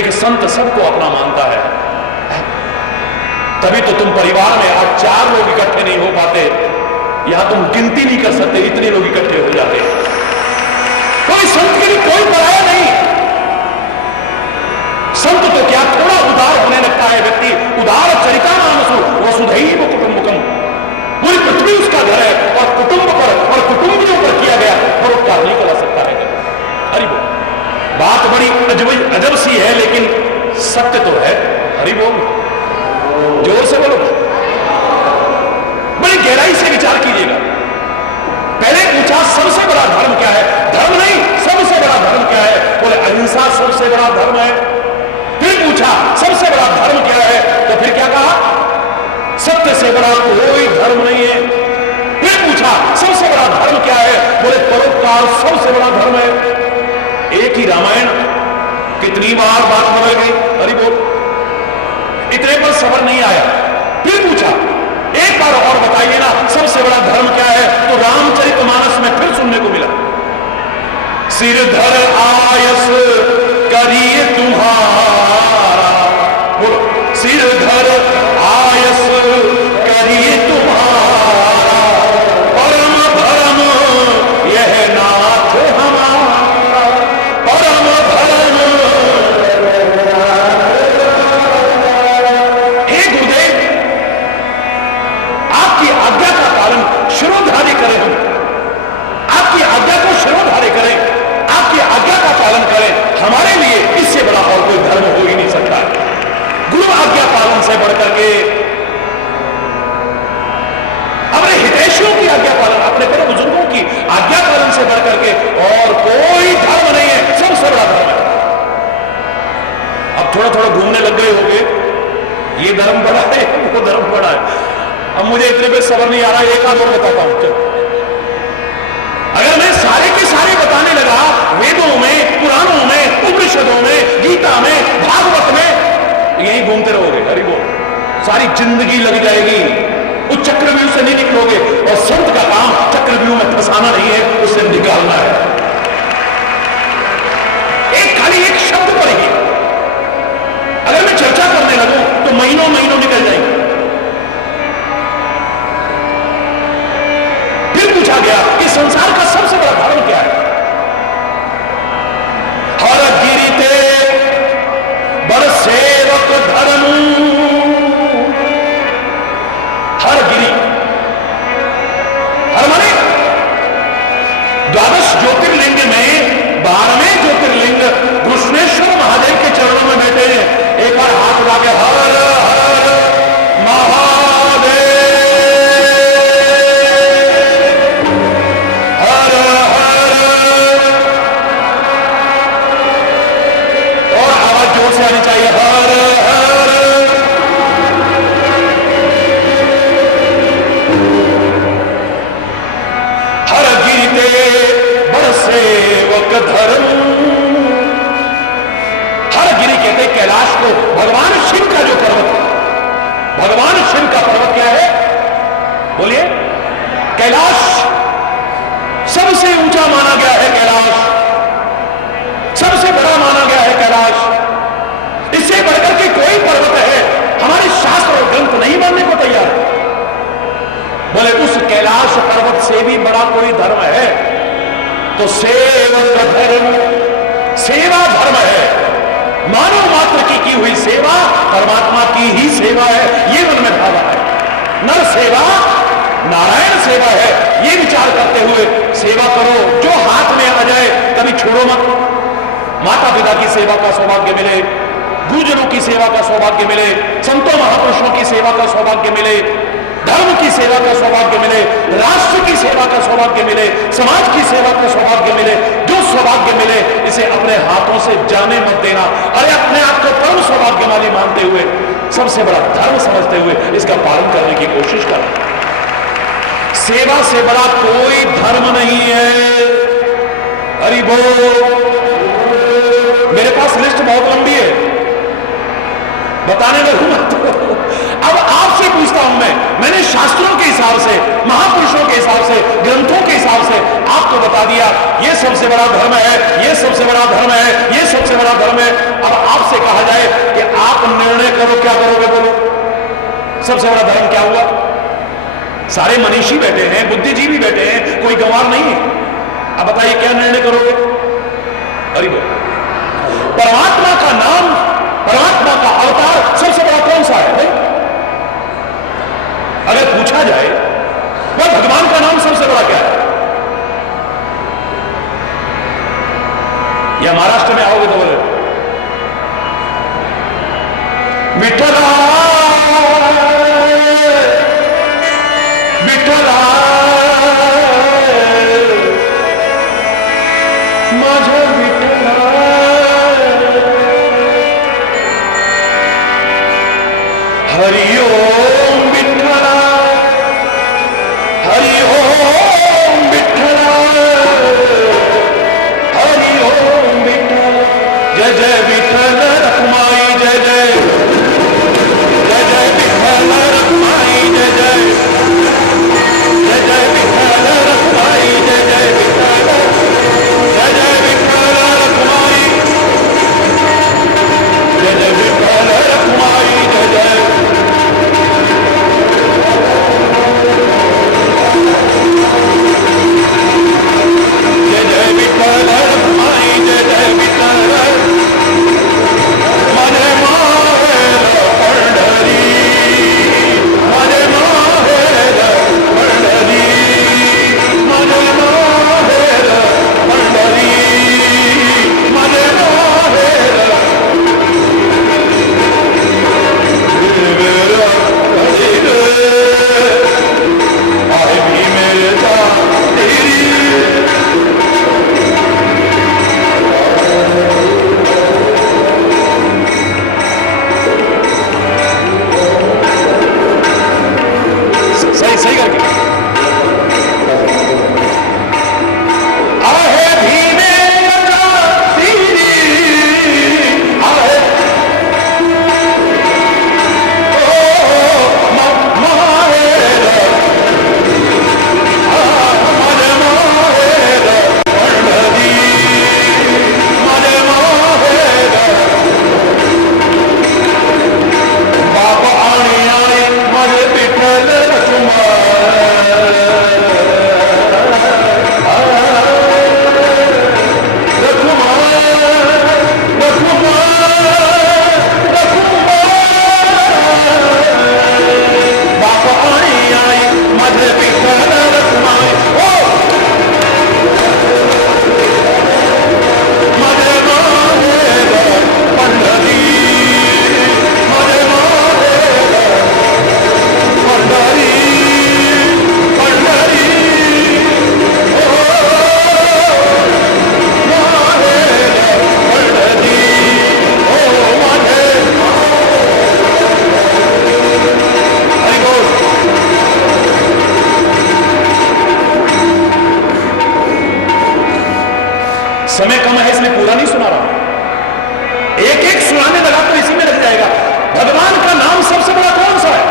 एक संत सबको अपना मानता है, तभी तो तुम परिवार में आज 4 लोग इकट्ठे नहीं हो पाते, यहां तुम गिनती नहीं कर सकते, इतने लोग इकट्ठे हो जाते। कोई संत के लिए कोई पराया नहीं। संत तो क्या थोड़ा उदार होने लगता है व्यक्ति, उदार चरिता मानसु वसुधैव कुटुंबकम, पूरी पृथ्वी उसका घर है और कुटुंब पर और कुटुंबियों पर किया गया परोपकार नहीं करा सकता है। हरि बोल, बात बड़ी अजब सी है, लेकिन सत्य तो है। हरि बोल, जोर से बोलो, बड़ी गहराई से विचार कीजिएगा। पहले पूछा सबसे बड़ा धर्म क्या है? धर्म नहीं, सबसे बड़ा धर्म क्या है? बोले अहिंसा सबसे बड़ा धर्म है। फिर पूछा सबसे बड़ा धर्म क्या है? तो फिर क्या कहा? सत्य से बड़ा कोई धर्म नहीं है। फिर पूछा सबसे बड़ा धर्म क्या है? बोले परोपकार सबसे बड़ा धर्म है। एक ही रामायण कितनी बार बात बदल गई। हरि बोल, इतने पर सबर नहीं आया। फिर पूछा एक बार और बताइए ना सबसे बड़ा धर्म क्या है? तो रामचरितमानस में फिर सुनने को मिला, सिरधर आयस करिए तुम्हारा। बोलो, सिरधर आयस करिए तुम्हारा, परम धर्म यह नाथ हमारा, परम धर्म। हे गुरुदेव, आपकी आज्ञा का पालन शिरोधार्य करें, हम आपकी आज्ञा को शिरोधार्य करें, आपकी आज्ञा का पालन करें। हमारे लिए इससे बड़ा और कोई धर्म हो ही नहीं सकता। गुरु आज्ञा पालन से बढ़कर के अपने हितैषियों की आज्ञा पालन, अपने बड़े बुजुर्गों की आज्ञा पालन से बढ़कर के और कोई धर्म नहीं है, सबसे बड़ा धर्म है। अब थोड़ा थोड़ा घूमने लग गए होंगे, ये धर्म बड़ा है, वो धर्म बड़ा है। अब मुझे इतने पे सबर नहीं आ रहा, एक आध और बताता हूं। चलो, अगर मैं सारे के सारे बताने लगा, वेदों में, पुराणों में, उपनिषदों में, गीता में, भागवत में, यही घूमते रहोगे। हरि बोल, सारी जिंदगी लग जाएगी, उस चक्रव्यूह से नहीं निकलोगे। और संत का काम चक्रव्यूह में फंसाना नहीं है, उसे निकालना है। एक खाली एक शब्द पर ही अगर मैं चर्चा करने लगूं तो महीनों महीनों निकल जाएंगे। फिर पूछा गया कि संसार का सबसे बड़ा धर्म क्या है? हर गिरि ते बड़ सेवक धर्म, हर गिरि, हर माने 12 ज्योतिर्लिंग में 12वें ज्योतिर्लिंग घृष्णेश्वर महादेव के चरणों में बैठे हैं। एक बार हाथ उठा के हर हर तो सेवक धर्म, सेवा धर्म है। मानव मात्र की हुई सेवा परमात्मा की ही सेवा है, ये मन में भाव है। नर सेवा नारायण सेवा है, ये विचार करते हुए सेवा करो, जो हाथ में आ जाए कभी छोड़ो मत। माता पिता की सेवा का सौभाग्य मिले, गुरुजनों की सेवा का सौभाग्य मिले, संतों महापुरुषों की सेवा का सौभाग्य मिले, धर्म की सेवा का सौभाग्य मिले, राष्ट्र की सेवा का सौभाग्य मिले, समाज की सेवा का सौभाग्य मिले। जो सौभाग्य मिले इसे अपने हाथों से जाने मत देना। अरे अपने आप को परम सौभाग्यशाली मानते हुए, सबसे बड़ा धर्म समझते हुए इसका पालन करने की कोशिश करें। सेवा से बड़ा कोई धर्म नहीं है। हरि बोल। मेरे पास लिस्ट बहुत लंबी है, बताने लगूंगा तो अब आपसे पूछता हूं मैंने शास्त्रों के हिसाब से, महापुरुषों के हिसाब से, ग्रंथों के हिसाब से आपको बता दिया ये सबसे बड़ा धर्म है, ये सबसे बड़ा धर्म है, ये सबसे बड़ा धर्म है। अब आपसे कहा जाए कि आप निर्णय करो, क्या करोगे? बोलो, सबसे बड़ा धर्म क्या हुआ? सारे मनीषी बैठे हैं, बुद्धिजीवी बैठे हैं, कोई गंवार नहीं है। अब बताइए क्या निर्णय करोगे? अरे बोलो, परमात्मा का नाम, परमात्मा का अवतार सबसे बड़ा कौन सा है भाई? अगर पूछा जाए वह भगवान का नाम सबसे बड़ा क्या है? या महाराष्ट्र में आओगे तो बोले विठ्ठला विठ्ठला माझा विठ्ठला हरि ओम विठ्ठला हरि ओम विठ्ठला हरि ओम विठ्ठला। जय जय विठ्ठल रखुमाई जय जय, जय जय विठ्ठल रखुमाई जय जय, जय जय विठ्ठल रखुमाई जय जय विठ्ठल, जय जय विठ्ठल रखुमाई, जय जय विठ्ठल रखुमाई जय जय। जय जय विठ्ठल रखुमाई जय जय विठ्ठल, मने माहेर पंढरी, मने माहेर पंढरी, मने माहेर पंढरी, मने माहेर मेरा कबीर आए भी मेरे तेरी। सही सही करके आहे भीमे तीरी, आहे ओ माहेर मने माहेर पंढरी, मने माहेर बाप आणि आई मने विठ्ठल समय कम है इसलिए पूरा नहीं सुना रहा, एक एक सुनाने लगा तो इसी में लग जाएगा। भगवान का नाम सबसे बड़ा कौन सा है?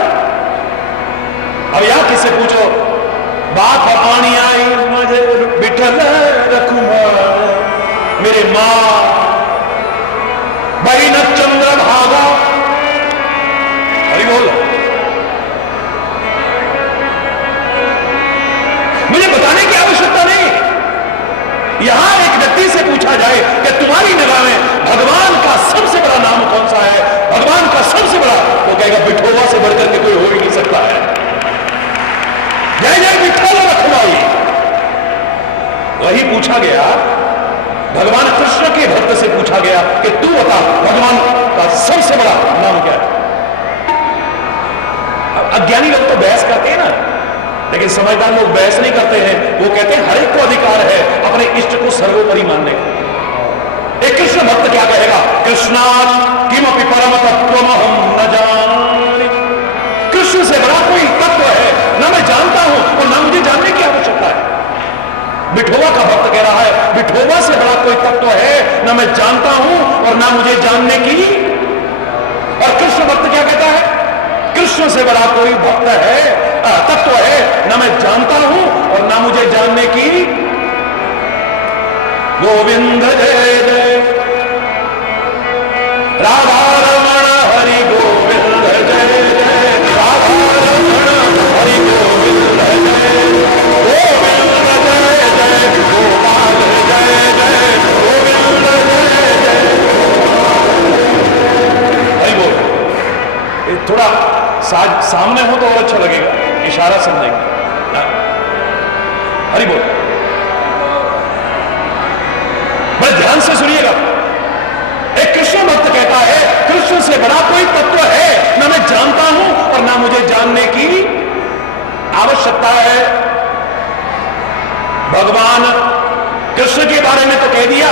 अब यार किससे पूछो, बाप आनी आई मुझे विठ्ठल रखूंगा, मेरे मां बहिन चंद्र भागा। हरि बोल। मुझे बताने की आवश्यकता नहीं, ये बड़ा भगवान का सबसे बड़ा नाम क्या है? अज्ञानी लोग तो बहस करते हैं ना, लेकिन समझदार लोग बहस नहीं करते हैं। वो कहते हैं हर एक को अधिकार है अपने इष्ट को सर्वोपरि मानने का। एक कृष्ण भक्त क्या कहेगा? कृष्णात् किमपि परम तत्त्वमहं न जानामि। कृष्ण से बड़ा कोई तत्व है ना मैं जानता हूं और ना मुझे जानने की आवश्यकता है। विठोबा का भक्त कह रहा है विठोबा से बड़ा कोई तत्व है ना मैं जानता हूं और ना मुझे जानने की। और कृष्ण भक्त क्या कहता है? कृष्ण से बड़ा कोई भक्त है तत्व है ना मैं जानता हूं और ना मुझे जानने की। गोविंद जय जय राधा रमण हरि गोविंद जय जय राधा रमण हरि गोविंद जय गोविंद जय जय गोपाल जय जय गोविंद जय जय हरि बोल। ये थोड़ा सामने हो तो और अच्छा लगेगा, इशारा समझेंगे। हरि बोल। बड़े ध्यान से सुनिएगा। एक कृष्ण भक्त कहता है कृष्ण से बड़ा कोई तत्व है ना मैं जानता हूं और ना मुझे जानने की आवश्यकता है। भगवान कृष्ण के बारे में तो कह दिया,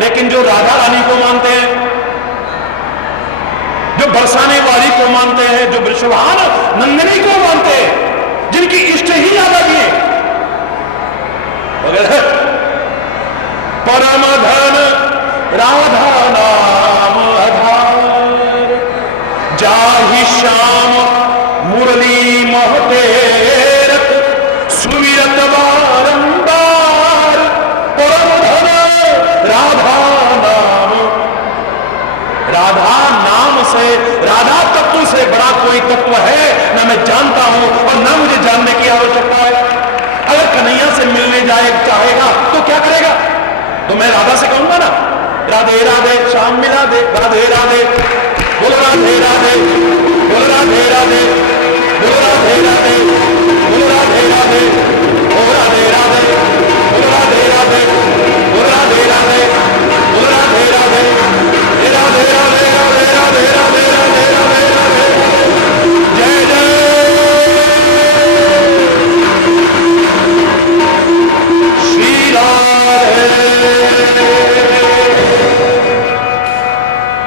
लेकिन जो राधा रानी को मानते हैं, जो बरसाने वाली को मानते हैं, जो वृषभान नंदिनी को मानते हैं, जिनकी इष्ट ही राधा जी है, परम धन राधा नाम आधार जाहि श्याम मुरली महते सुमिरत बारंबार परम धन राधा नाम। राधा नाम से, राधा तत्व से बड़ा कोई तत्व है ना मैं जानता हूं और ना मुझे जानने की आवश्यकता है। अगर कन्हैया से मिलने जाए चाहेगा तो क्या करेगा? तो मैं राधा से कहूंगा ना राधे राधे श्याम मिला दे, राधे राधे बोल, राधे राधे बोल, राधे राधे बोल, राधे राधे बोल, राधे राधे ओ राधे राधे बोल, राधे राधे बोल, राधे राधे बोल, राधे राधे राधे राधे राधे राधे राधे राधे राधे जय जय श्री राधे।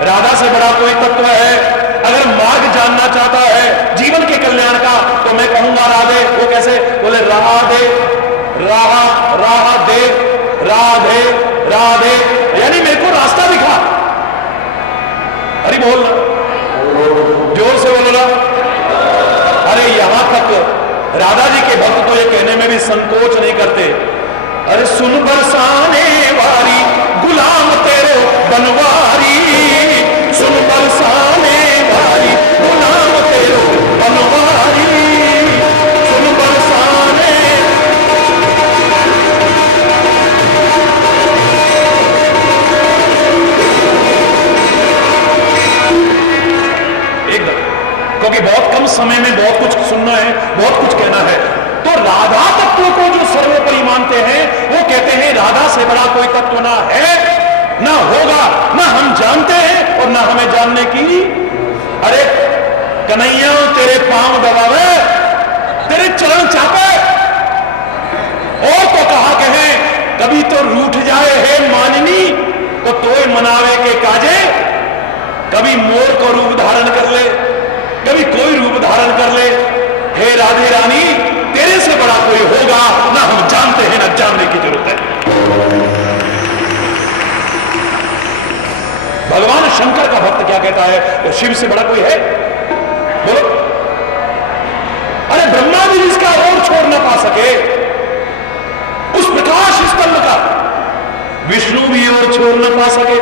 राधा से बड़ा कोई तत्व है। अगर मार्ग जानना चाहता है जीवन के कल्याण का तो मैं कहूंगा राधे। वो कैसे? बोले राधे राहा राहा दे राधे राधे, यानी मेरे को रास्ता दिखा। अरे बोलना जोर से बोलो ना। अरे यहां तक राधा जी के भक्त तो ये कहने में भी संकोच नहीं करते। अरे सुन बरसाने वाली गुलाम तेरे बनवारी, सुन बरसाने वाली गुलाम तेरे बनवारी, सुन बरसाने। एकदम, क्योंकि बहुत कम समय में बहुत कुछ सुनना है, बहुत कुछ कहना है। तो राधा तत्व को जो सर्वोपरि मानते हैं वो कहते हैं राधा से बड़ा कोई तत्व ना है ना होगा, ना हम जानते हैं और ना हमें जानने की। अरे कन्हैया तेरे पांव दबावे, तेरे चरण चापे, और तो कहा कहे कभी तो रूठ जाए है माननी तो तोय मनावे के काजे। कभी मोर को रूप धारण कर ले, कभी कोई रूप धारण कर ले। हे राधे रानी तेरे से बड़ा कोई होगा ना हम जानते हैं ना जानने की जरूरत है। भगवान शंकर का भक्त क्या कहता है? तो शिव से बड़ा कोई है? बोलो। अरे ब्रह्मा भी जिसका और छोड़ ना पा सके, उस प्रकाश स्तंभ का विष्णु भी और छोड़ ना पा सके।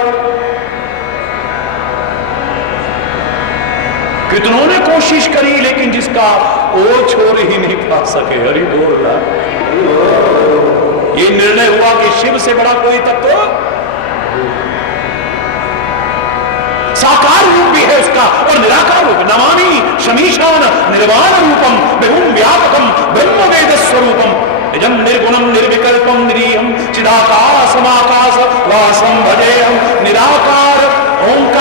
कितनों ने कोशिश करी लेकिन जिसका और छोड़ ही नहीं पा सके। हरि बोल। ये निर्णय हुआ कि शिव से बड़ा कोई तत्व साकार रूप भी है उसका और निराकार रूप। नमामि शमीशान निर्वाण रूपम बहुम व्यापकम ब्रह्म वेद स्वरूपम निजम निर्गुणम निर्विकल्पम निरीहम चिदाकाशमाकाश वासम भजेहम निराकार ओंकार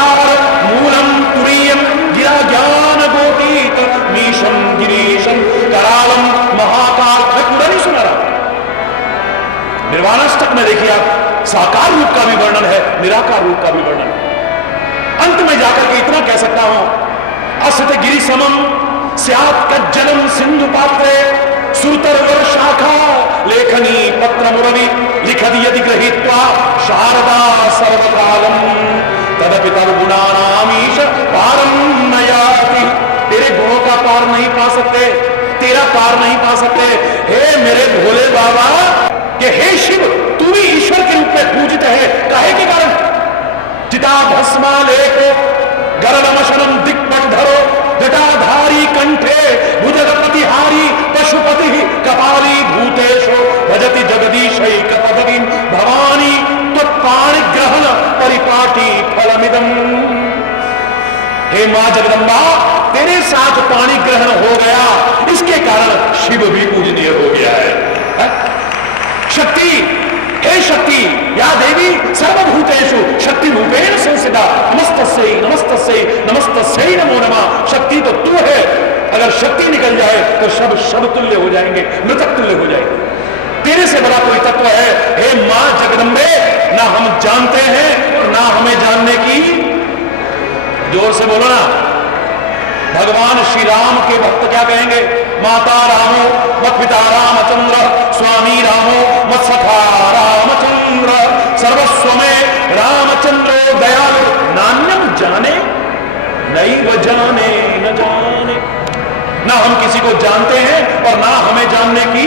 विकसित गिरि समम स्यात् कज्जलम सिंधु पात्रे सुरतर शाखा लेखनी पत्र मुरवि लिखति यदि गृहीत्वा शारदा सर्वकालम तदपि तव गुणानामीश पारम न याति। तेरे गुणों का पार नहीं पा सकते, तेरा पार नहीं पा सकते। हे मेरे भोले बाबा कि हे शिव, तू भी ईश्वर के रूप में पूजित है, काहे के कारण? चिता भस्मालेको गरलमशनम दिक्पंधरो जटाधारी कंठे भुजगपतिहारी पशुपति कपाली भूतेशो भजति जगदीशैक पदवीं भवानी त्वत्पाणि ग्रहण परिपाटी फलमिदम। हे मां जगदंबा, तेरे साथ पाणी ग्रहण हो गया, इसके कारण शिव भी पूजनीय हो गया है। शक्ति, हे शक्ति, या देवी सर्वभूतेषु शक्ति रूपेण संस्थिता नमस्तस्यै नमस्तस्यै नमस्तस्यै नमो नमः। शक्ति तो तू है, अगर शक्ति निकल जाए तो शब तुल्य हो जाएंगे, मृतक तुल्य हो जाएंगे। तेरे से बड़ा कोई तत्व है हे मां जगदंबे, ना हम जानते हैं और ना हमें जानने की। जोर से बोलो ना। भगवान श्री राम के भक्त क्या कहेंगे? माता रामो मत पिता रामचंद्र, स्वामी रामो मत सखा रामचंद्र, सर्वस्व में रामचंद्रो दयालु, नान्यम जाने नैव जाने न जाने। ना हम किसी को जानते हैं और ना हमें जानने की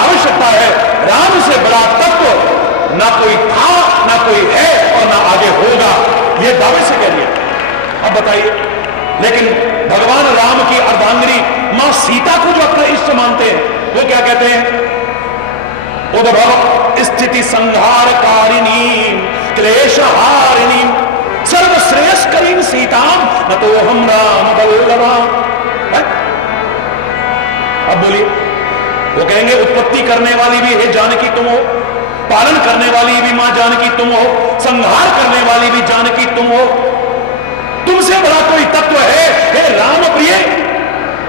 आवश्यकता है। राम से बड़ा तत्व ना कोई था, ना कोई है और ना आगे होगा, यह दावे से कह दिया। अब बताइए, लेकिन भगवान राम की अर्धांगिनी मां सीता को जो अपना इष्ट मानते हैं, वो क्या कहते हैं? उद्भव स्थिति संहारकारिणी क्लेशहारिणी सर्वश्रेयस्करीं सीताम न तो हम राम बल्लभा। अब बोलिए, वो कहेंगे उत्पत्ति करने वाली भी है जानकी तुम हो, पालन करने वाली भी मां जानकी तुम हो, संहार करने वाली भी जानकी तुम हो, तुमसे बड़ा कोई तत्व है हे राम प्रिय,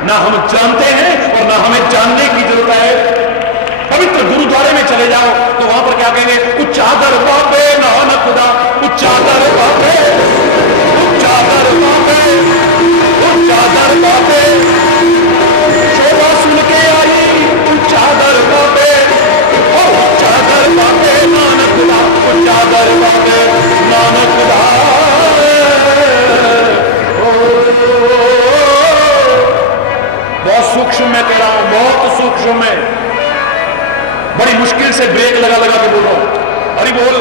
ना हम जानते हैं और ना हमें जानने की जरूरत है। पवित्र गुरुद्वारे में चले जाओ तो वहां पर क्या कहेंगे? उच्चादर बाबे ना खुदा, उच्चादर बाबे, उच्चादर बाबे, उच्चादर बाबे, शोभा सुन के आई उच्चादर बाबे, उच्चादर बाबे नानक खुदा, उच्चादर बाबे नानक खुदा। बहुत सूक्ष्म में कह रहा हूं, बहुत सूक्ष्म में, बड़ी मुश्किल से ब्रेक लगा लगा के बोल रहा हूं। अरे बोल,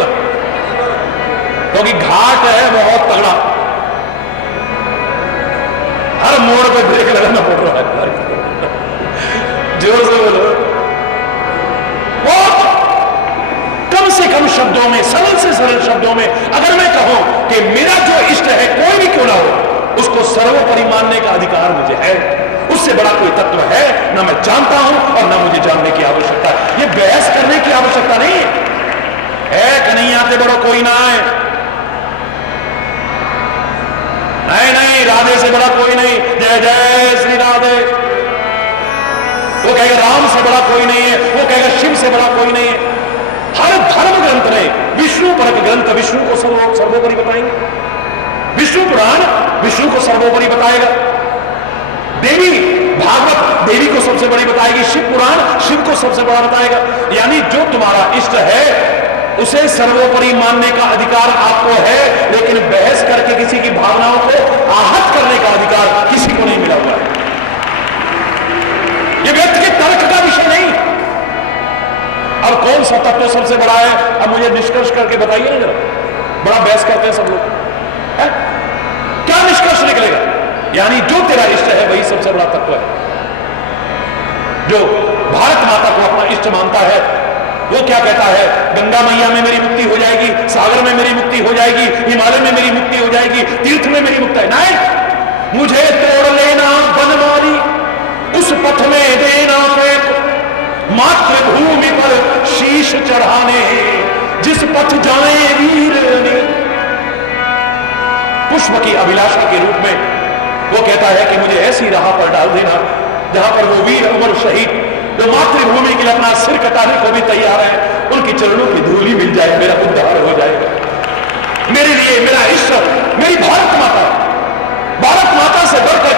क्योंकि घाट है बहुत तगड़ा, हर मोड़ पे ब्रेक लगाना पड़ रहा है। जोर से बोलो। बहुत कम से कम शब्दों में, सरल से सरल शब्दों में अगर मैं कहूं कि मेरा जो इष्ट है कोई भी क्यों ना हो, उसको सर्वोपरि मानने का अधिकार मुझे है, उससे बड़ा कोई तत्व है ना मैं जानता हूं और ना मुझे जानने की आवश्यकता है। ये बहस करने की आवश्यकता नहीं है कि नहीं आते बड़ो कोई ना आए, नहीं नहीं, राधे से बड़ा कोई नहीं, जय जय श्री राधे। वो कहेगा राम से बड़ा कोई नहीं है, वो कहेगा शिव से बड़ा कोई नहीं है। हर धर्म ग्रंथ ने विष्णु परक ग्रंथ विष्णु को सर्वोपरि बताएंगे, विष्णु पुराण विष्णु को सर्वोपरि बताएगा, देवी भागवत देवी को सबसे बड़ी बताएगी, शिव पुराण शिव को सबसे बड़ा बताएगा। यानी जो तुम्हारा इष्ट है उसे सर्वोपरि मानने का अधिकार आपको है, लेकिन बहस करके किसी की भावनाओं को आहत करने का अधिकार किसी को नहीं मिला हुआ है। यह व्यक्ति के तर्क का विषय नहीं। अब कौन सा तत्व सबसे बड़ा है, अब मुझे निष्कर्ष करके बताइए ना जरा। बड़ा बहस करते हैं सब लोग, है? क्या निष्कर्ष निकलेगा? यानी जो तेरा इष्ट है वही सबसे बड़ा तत्व है। जो भारत माता को अपना इष्ट मानता है वो क्या कहता है? गंगा मैया में मेरी मुक्ति हो जाएगी, सागर में मेरी मुक्ति हो जाएगी, हिमालय में मेरी मुक्ति हो जाएगी, तीर्थ में मेरी मुक्ति है। नहीं, मुझे तोड़ लेना बनमाली, उस पथ में देना फेंक, मातृभूमि पर शीश चढ़ाने जिस पथ जाए वीर ने। पुष्प की अभिलाषा के रूप में वो कहता है कि मुझे ऐसी राह पर डाल देना जहां पर वो वीर अमर शहीद जो मातृभूमि के लिए अपना सिर कटाने को भी तैयार है, उनकी चरणों की धूली मिल जाए, मेरा उद्धार हो जाएगा। मेरे लिए मेरा इष्ट मेरी भारत माता से बढ़कर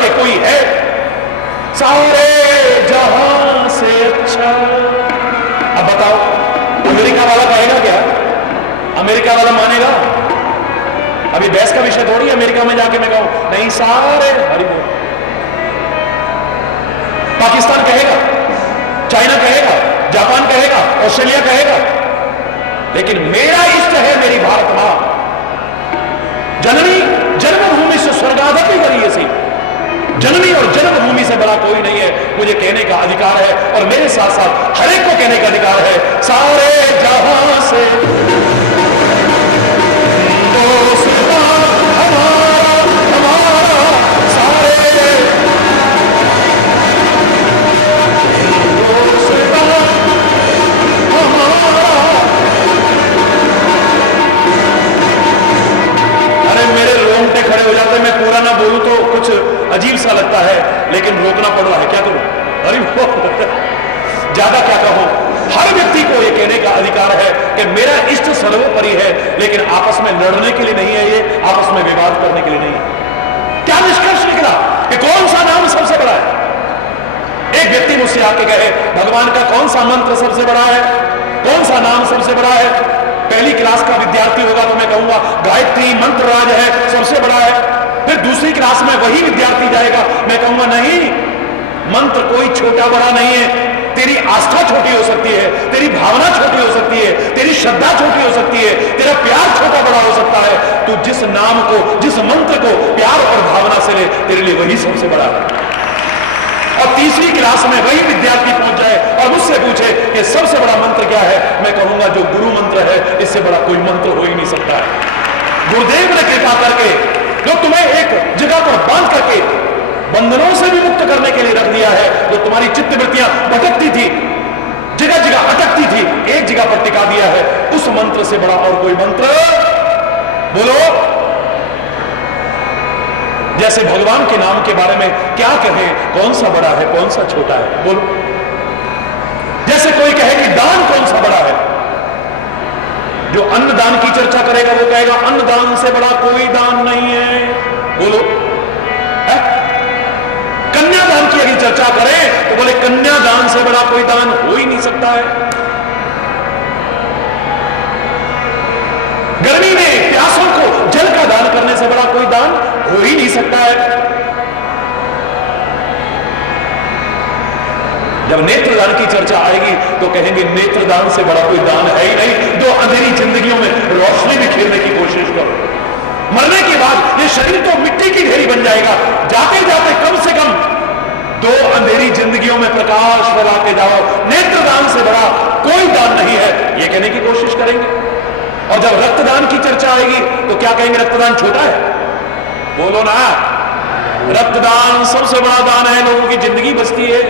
ऐसे थोड़ी अमेरिका में जाके मैं कहूं नहीं सारे हरि बोल। पाकिस्तान कहेगा, चाइना कहेगा, जापान कहेगा, ऑस्ट्रेलिया कहेगा, लेकिन मेरा इष्ट है मेरी भारत मां, जननी जन्मभूमि से स्वर्गाधिपति करिए सी, जननी और जन्मभूमि से बड़ा कोई नहीं है। मुझे कहने का अधिकार है और मेरे साथ साथ हर एक को कहने का अधिकार है, सारे जहां से दोस्ता हमारा हमारा, सारे दोस्ता हमारा। अरे मेरे रोंगटे खड़े हो जाते, मैं पूरा ना बोलूं तो कुछ अजीब सा लगता है, लेकिन रोकना पड़ रहा है, क्या करूं? अरे ज्यादा क्या कहूं। हर व्यक्ति को यह कहने का अधिकार है कि मेरा इष्ट सर्वोपरि है, लेकिन आपस में लड़ने के लिए नहीं है, ये आपस में विवाद करने के लिए नहीं है। क्या निष्कर्ष निकला कि कौन सा नाम सबसे बड़ा है? एक व्यक्ति मुझसे आके कहे भगवान का कौन सा मंत्र सबसे बड़ा है, कौन सा नाम सबसे बड़ा है? पहली क्लास का विद्यार्थी होगा तो मैं कहूंगा गायत्री मंत्र राज है, सबसे बड़ा है। फिर दूसरी क्लास में वही विद्यार्थी जाएगा, मैं कहूंगा नहीं, मंत्र कोई छोटा बड़ा नहीं है। तेरी आस्था छोटी हो सकती है, तेरी भावना छोटी हो सकती है, तेरी श्रद्धा छोटी हो सकती है, तेरा प्यार छोटा बड़ा हो सकता है। तू जिस नाम को, जिस मंत्र को प्यार और भावना से ले, तेरे लिए वही सबसे बड़ा है। और तीसरी क्लास में वही विद्यार्थी पहुंच जाए और मुझसे पूछे कि सबसे बड़ा मंत्र क्या है, मैं कहूंगा जो गुरु मंत्र है, इससे बड़ा कोई मंत्र हो ही नहीं सकता है। गुरुदेव ने कृपा करके जो तुम्हें एक जगह पर बांध करके बंधनों से भी मुक्त करने के लिए रख दिया है, जो तुम्हारी चित्तवृत्तियां भटकती थी, जगह जगह अटकती थी, एक जगह पर टिका दिया है, उस मंत्र से बड़ा और कोई मंत्र बोलो। जैसे भगवान के नाम के बारे में क्या कहें, कौन सा बड़ा है, कौन सा छोटा है, बोलो। जैसे कोई कहे कि दान कौन सा बड़ा है, जो अन्नदान की चर्चा करेगा वो कहेगा अन्नदान से बड़ा कोई दान नहीं है, बोलो। है? कन्यादान की अगर चर्चा करें तो बोले कन्यादान से बड़ा कोई दान हो ही नहीं सकता है। गर्मी में प्यासों को जल का दान करने से बड़ा कोई दान हो ही नहीं सकता है। जब नेत्रदान की चर्चा आएगी तो कहेंगे नेत्रदान से बड़ा कोई दान है ही नहीं। दो अंधेरी जिंदगियों में रोशनी बिखेरने की कोशिश करो। मरने के बाद ये शरीर तो मिट्टी की ढेरी बन जाएगा, जाते जाते कम से कम दो अंधेरी जिंदगियों में प्रकाश फैलाते जाओ। नेत्रदान से बड़ा कोई दान नहीं है, ये कहने की कोशिश करेंगे। और जब रक्तदान की चर्चा आएगी तो क्या कहेंगे, रक्तदान छोटा है, बोलो ना। रक्तदान सबसे बड़ा दान है, लोगों की जिंदगी बचती है।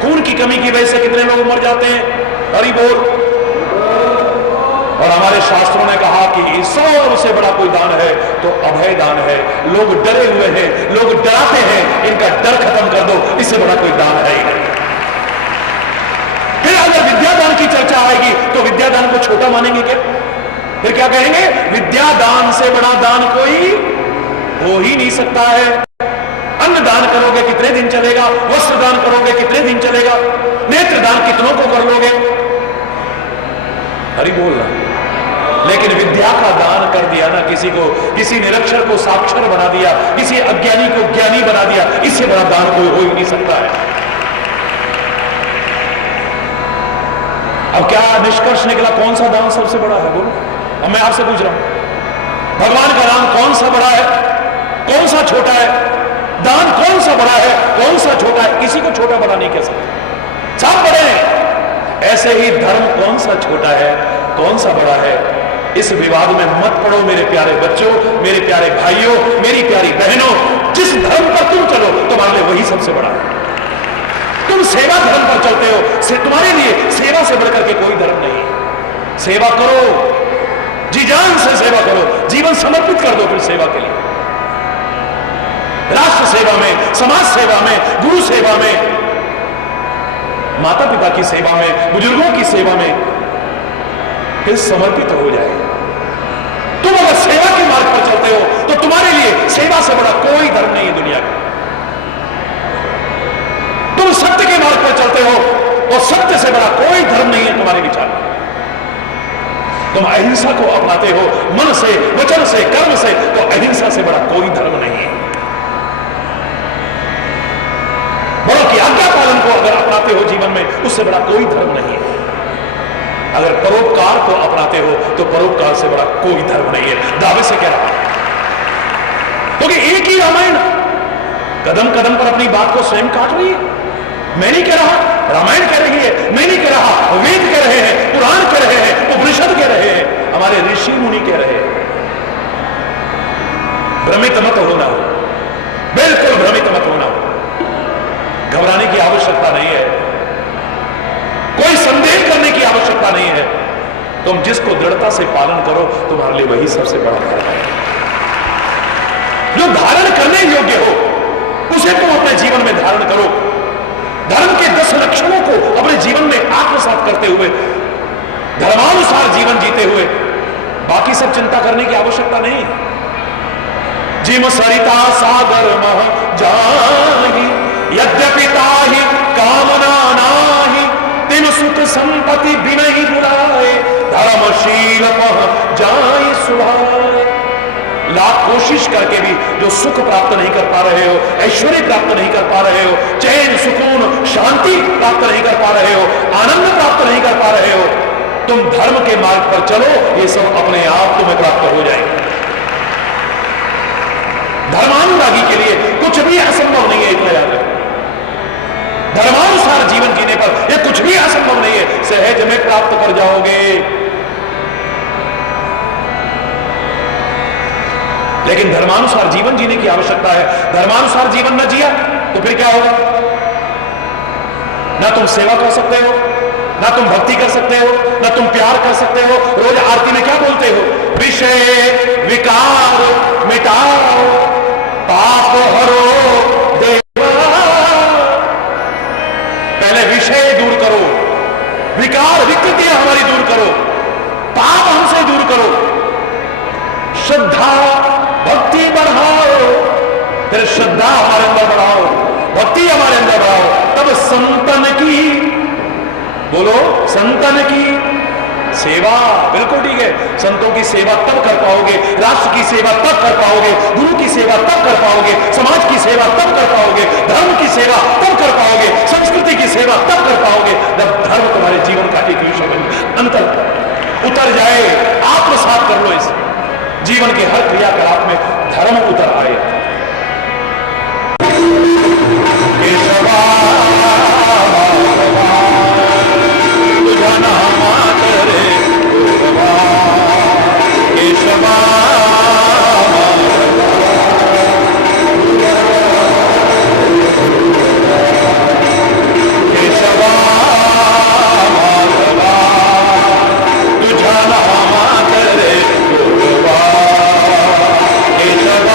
खून की कमी की वजह से कितने लोग मर जाते हैं, हरि बोल। और हमारे शास्त्रों ने कहा कि सबसे बड़ा कोई दान है तो अभय दान है। लोग डरे हुए हैं, लोग डराते हैं, इनका डर खत्म कर दो, इससे बड़ा कोई दान है ही नहीं। फिर अगर विद्यादान की चर्चा आएगी तो विद्यादान को छोटा मानेंगे क्या? फिर क्या कहेंगे, विद्यादान से बड़ा दान कोई हो ही नहीं सकता है। अन्न दान करोगे कितने दिन चलेगा, वस्त्र दान करोगे कितने दिन चलेगा, नेत्र दान कितनों को कर लोगे, हरि बोल रहा। लेकिन विद्या का दान कर दिया ना किसी को, किसी निरक्षर को साक्षर बना दिया, किसी अज्ञानी को ज्ञानी बना दिया, इससे बड़ा दान कोई हो ही नहीं सकता है। अब क्या निष्कर्ष निकला, कौन सा दान सबसे बड़ा है, बोलो। अब मैं आपसे पूछ रहा हूं, भगवान का नाम कौन सा बड़ा है, कौन सा छोटा है? दान कौन सा बड़ा है, कौन सा छोटा है? किसी को छोटा बड़ा नहीं कह सकते, सब बड़े हैं। ऐसे ही धर्म कौन सा छोटा है, कौन सा बड़ा है, इस विवाद में मत पड़ो मेरे प्यारे बच्चों, मेरे प्यारे भाइयों, मेरी प्यारी बहनों। जिस धर्म पर तुम चलो तुम्हारे लिए वही सबसे बड़ा है। तुम सेवा धर्म पर चलते हो, तुम्हारे लिए सेवा से बढ़कर के कोई धर्म नहीं। सेवा करो, जी जान से सेवा करो, जीवन समर्पित कर दो फिर सेवा के लिए। राष्ट्र सेवा में, समाज सेवा में, गुरु सेवा में, माता पिता की सेवा में, बुजुर्गों की सेवा में फिर समर्पित हो जाए। तुम अगर सेवा के मार्ग पर चलते हो तो तुम्हारे लिए सेवा से बड़ा कोई धर्म नहीं है दुनिया का। तुम सत्य के मार्ग पर चलते हो तो सत्य से बड़ा कोई धर्म नहीं है तुम्हारे विचार में। तुम अहिंसा को अपनाते हो मन से, वचन से, कर्म से, तो अहिंसा से बड़ा कोई धर्म नहीं है। बड़ों की आज्ञा पालन को अगर अपनाते हो जीवन में, उससे बड़ा कोई धर्म नहीं है। अगर परोपकार को अपनाते हो तो परोपकार से बड़ा कोई धर्म नहीं है। दावे से कह रहा हूं, क्योंकि एक ही रामायण कदम कदम पर अपनी बात को स्वयं काट रही है। मैं नहीं कह रहा, रामायण कह रही है। मैं नहीं कह रहा, वेद कह रहे हैं, पुराण कह रहे हैं, उपनिषद कह रहे हैं, हमारे ऋषि मुनि कह रहे हैं। भ्रमित मत होना हो, बिल्कुल भ्रमित मत होना हो, घबराने की आवश्यकता नहीं है, कोई संदेह करने की आवश्यकता नहीं है। तुम जिसको दृढ़ता से पालन करो, तुम्हारे लिए वही सबसे बड़ा धर्म है। जो धारण करने योग्य हो उसे तुम अपने जीवन में धारण करो। धर्म के 10 लक्षणों को अपने जीवन में आत्मसात करते हुए, धर्मानुसार जीवन जीते हुए, बाकी सब चिंता करने की आवश्यकता नहीं। जिम सरिता सागर मह जाहि, यद्यपि ताहि कामना नाहि, तिम सुख संपत्ति बिनहि बुलाए, धर्मशील मह जाहि सुभाए। लाख कोशिश करके भी जो सुख प्राप्त नहीं कर पा रहे हो, ऐश्वर्य प्राप्त नहीं कर पा रहे हो, चैन, सुकून, शांति प्राप्त नहीं कर पा रहे हो, आनंद प्राप्त नहीं कर पा रहे हो, तुम धर्म के मार्ग पर चलो, ये सब अपने आप तुम्हें प्राप्त हो जाएगा। धर्मानुरागी के लिए कुछ भी असंभव नहीं है, इतना याद रखो। धर्मानुसार जीवन जीने पर यह कुछ भी असंभव नहीं है, सहज में प्राप्त कर जाओगे। लेकिन धर्मानुसार जीवन जीने की आवश्यकता है। धर्मानुसार जीवन न जिया तो फिर क्या होगा? ना तुम सेवा कर सकते हो, ना तुम भक्ति कर सकते हो, ना तुम प्यार कर सकते हो। रोज आरती में क्या बोलते हो? विषय विकार मिटाओ, पाप हरो देवा। पहले विषय दूर करो, विकार विकृतियां हमारी दूर करो, पाप हमसे दूर करो, श्रद्धा भक्ति बढ़ाओ, फिर श्रद्धा हमारे अंदर बढ़ाओ, भक्ति हमारे अंदर बढ़ाओ, तब संतन की, बोलो संतन की सेवा। बिल्कुल ठीक है, संतों की सेवा तब कर पाओगे, राष्ट्र की सेवा तब कर पाओगे, गुरु की सेवा तब कर पाओगे, समाज की सेवा तब कर पाओगे, धर्म की सेवा तब कर पाओगे, संस्कृति की सेवा तब कर पाओगे जब धर्म तुम्हारे जीवन का एक विषय बन अंतर उतर जाए। आत्मसात कर लो इसे, जीवन के हर क्रियाकलाप में धर्म उतर आए। केशवा तुझा नाम करे केशवा, केशवा तुझा नाम करे केशवा।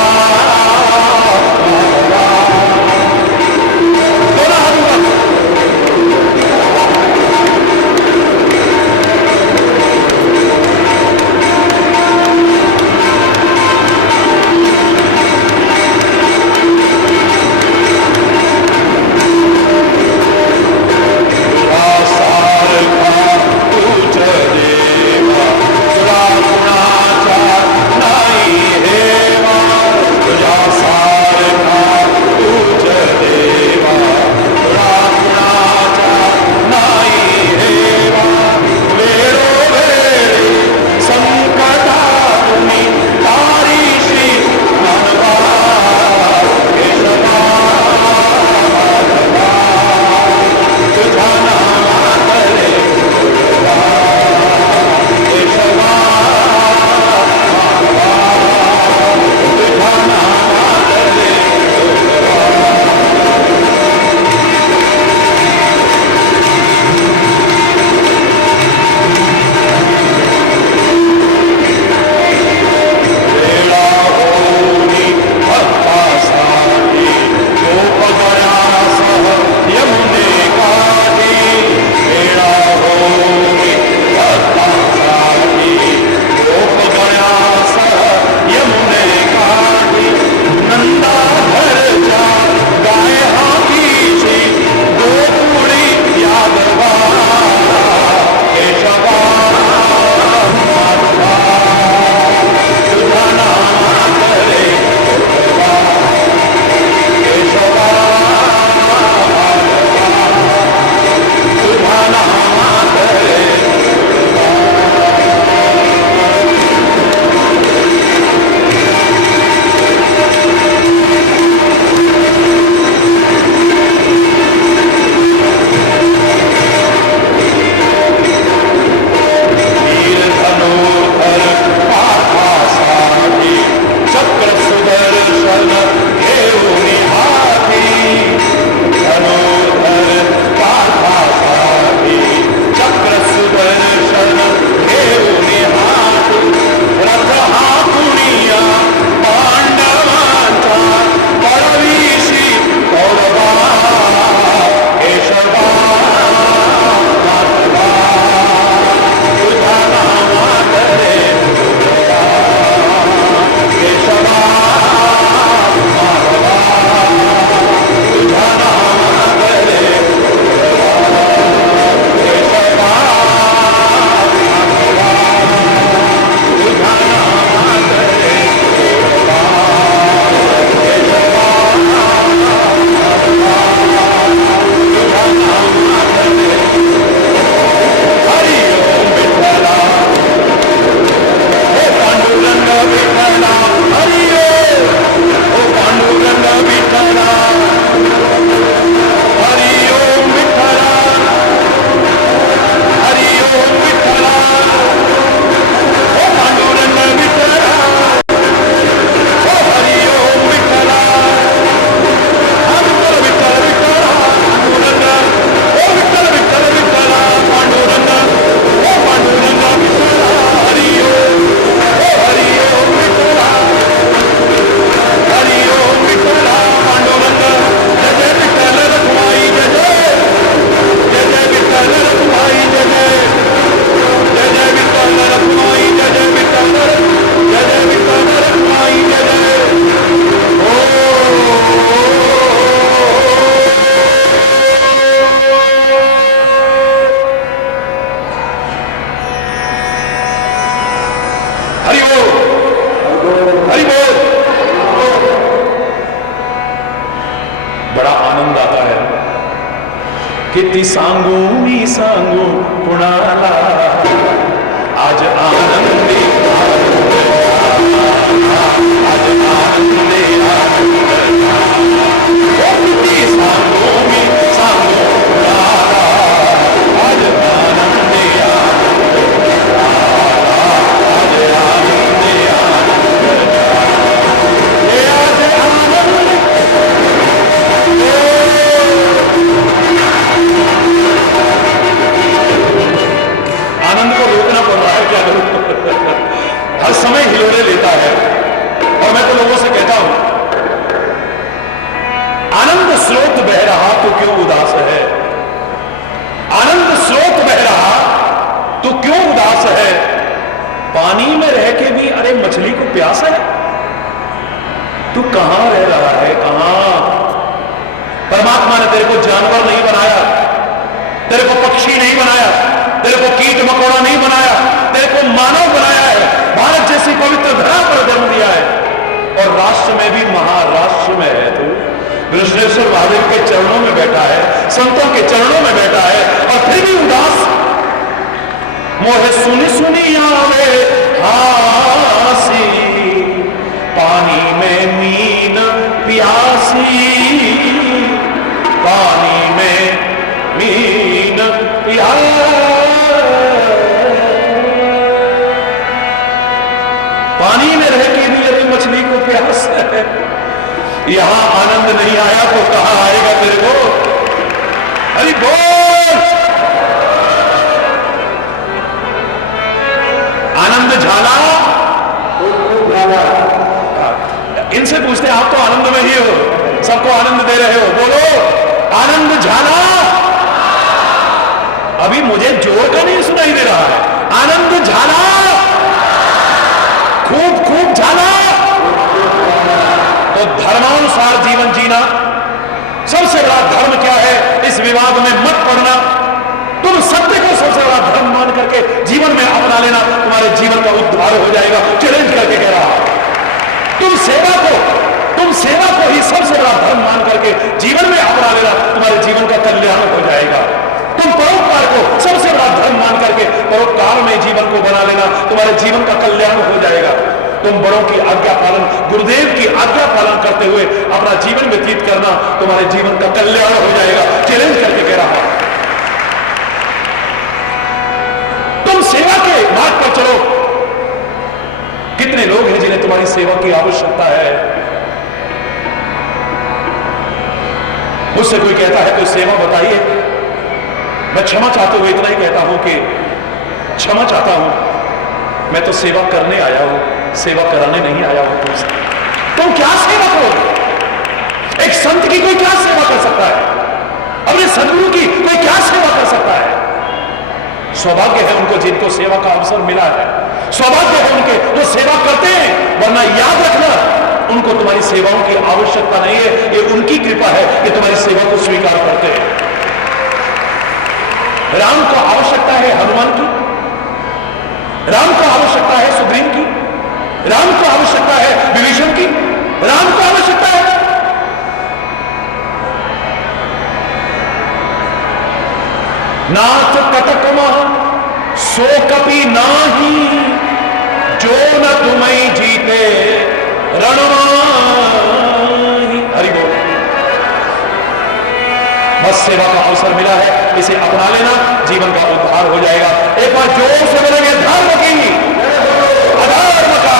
बड़ा आनंद आता है। किती सांगू मी सांगू कुणाला, आज आनंदी आज आनंदी किती सांगू मी सांगू कुणाला, आज आनंदी आनंद को रोकना पड़ रहा है, क्या करूं? हर समय हिलोरे लेता है। और मैं तो लोगों से कहता हूं, आनंद स्रोत बह रहा तो क्यों उदास है? आनंद स्रोत बह रहा तो क्यों उदास है? पानी में रह के भी अरे मछली को प्यास है। तू कहां रह रहा है, कहां? परमात्मा ने तेरे को जानवर नहीं बनाया, तेरे को पक्षी नहीं बनाया, तेरे को कीट मकोड़ा नहीं बनाया, तेरे को मानव बनाया है। भारत जैसी पवित्र धरा पर जन्म दिया है और राष्ट्र में भी महाराष्ट्र में है। तू कृष्णेश्वर महादेव के चरणों में बैठा है, संतों के चरणों में बैठा है और फिर भी उदास। मोहे सुनी सुनी आवे हासी, पानी में मीन प्यासी, पानी में मीन पानी में रह के भी यदि मछली को प्यास है, यहां आनंद नहीं आया तो कहां आएगा तेरे को? हरि बोल। आनंद झाला, इनसे पूछते हैं, आप तो आनंद में ही हो, सबको आनंद दे रहे हो, बोलो आनंद झाला। अभी मुझे जोर का नहीं सुनाई दे रहा है। आनंद झाला, खूब खूब झाला। तो धर्मानुसार जीवन जीना सबसे बड़ा धर्म क्या है, इस विवाद में मत पड़ना। तुम सत्य को सबसे बड़ा धर्म मान करके जीवन में अपना लेना, तुम्हारे जीवन का उद्धार हो जाएगा। चैलेंज करके कह रहा, तुम सेवा को ही सबसे बड़ा धर्म मान करके जीवन में अपना लेना, तुम्हारे जीवन का कल्याण हो जाएगा। तुम परोपकार को सबसे बड़ा धर्म मान करके परोपकार में जीवन को बना लेना, तुम्हारे जीवन का कल्याण हो जाएगा। तुम बड़ों की आज्ञा पालन, गुरुदेव की आज्ञा पालन करते हुए अपना जीवन व्यतीत करना, तुम्हारे जीवन का कल्याण हो जाएगा। चैलेंज करके कह रहा, तुम सेवा के मार्ग पर चलो। कितने लोग हैं जिन्हें तुम्हारी सेवा की आवश्यकता है? मुझसे कोई कहता है कोई सेवा बताइए, मैं क्षमा चाहते हुए इतना ही कहता हूं कि क्षमा चाहता हूं, मैं तो सेवा करने आया हूं, सेवा कराने नहीं आया हूं। तुम क्या सेवा करोगे? एक संत की कोई क्या सेवा कर सकता है? अपने सदगुरु की कोई क्या सेवा कर सकता है? सौभाग्य है उनको जिनको सेवा का अवसर मिला है, सौभाग्य है उनके वो सेवा करते हैं। वरना याद रखना, उनको तुम्हारी सेवाओं की आवश्यकता नहीं है, ये उनकी कृपा है कि तुम्हारी सेवा को स्वीकार करते हैं। राम को आवश्यकता है हनुमान की, राम को आवश्यकता है सुग्रीव की, राम को आवश्यकता है विभीषण की, राम को आवश्यकता है। नाथ कटक महा सो कपि नाही, जो न तुम्हें जीते रणमाही। हरि बोल। बस सेवा का अवसर मिला है, इसे अपना लेना, जीवन का उद्धार हो जाएगा। एक बार जोर से बोलेंगे धर्म की, अधर्म का,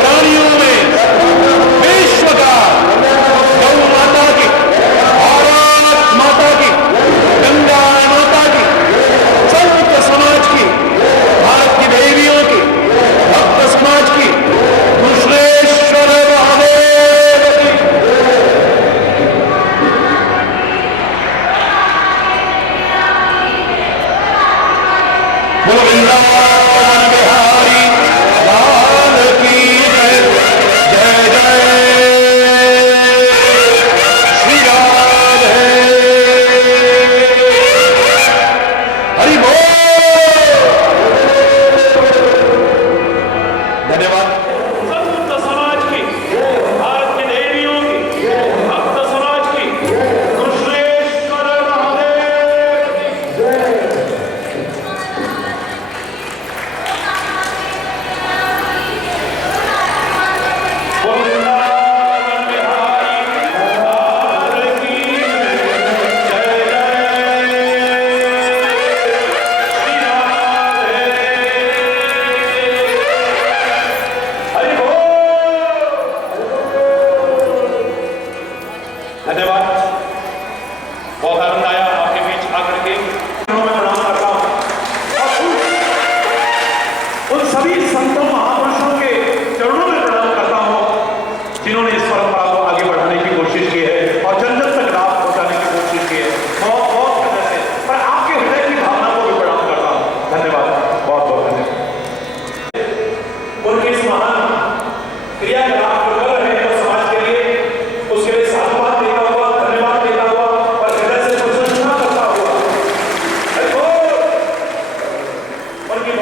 प्राणियों में विश्व का, गौ माता की, भारत माता की, गंगा माता की, संत समाज की, भारत की देवियों की, भक्त समाज की, कृष्णेश्वर महादेव की। बोलो वृंदावन बहुत आनंद आया आपके बीच आकर के। मैं प्रणाम करता हूं और उन सभी संतों महापुरुषों के चरणों में प्रणाम करता हूं जिन्होंने इस परंपरा को आगे बढ़ाने की कोशिश की है और जन जन तक लाभ पहुंचाने की कोशिश की है। बहुत बहुत हृदय से, पर आपके हृदय की भावना को भी प्रणाम करता हूं। धन्यवाद, बहुत बहुत धन्यवाद। उनकी इस महान क्रियाकलाप जो कर रहे हैं समाज के लिए, उसके लिए साधुवाद देता हुआ, धन्यवाद देता हुआ और हृदय से प्रशंसा करता हुआ उनकी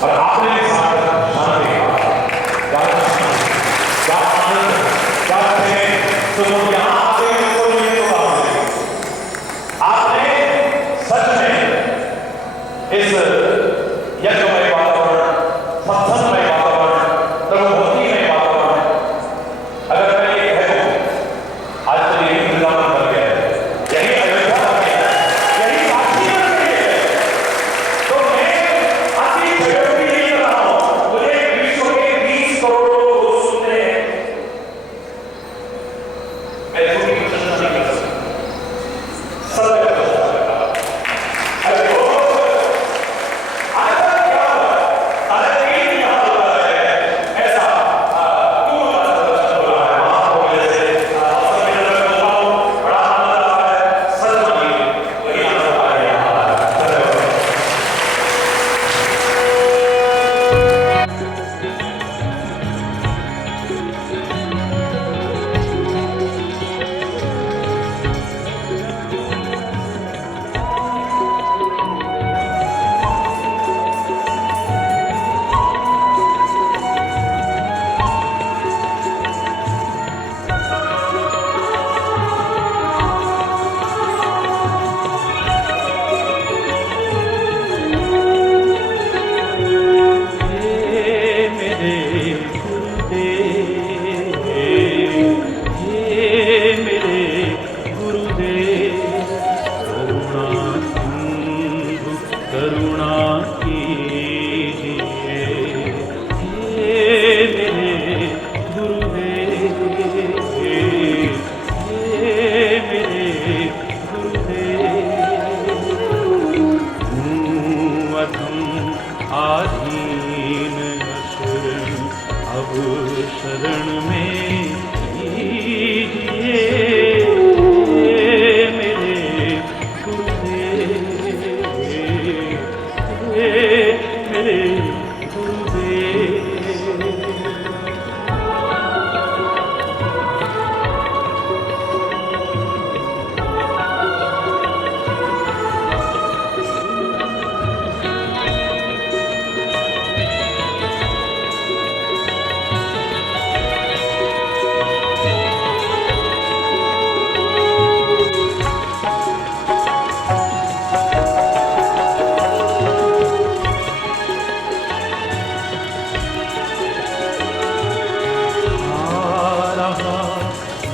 और आपने अब शरण में कीजिए मेरे गुरुदेव, मेरे गुरुदेव।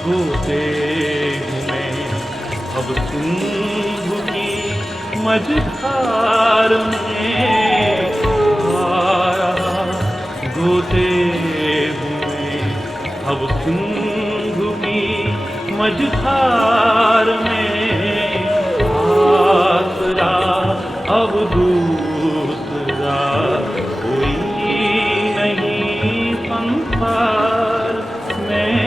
गोते में अब सिंधु की मझधार में आ रहा, गोते में अब सिंधु की मझधार में आसरा अब दूसरा कोई नहीं संसार में,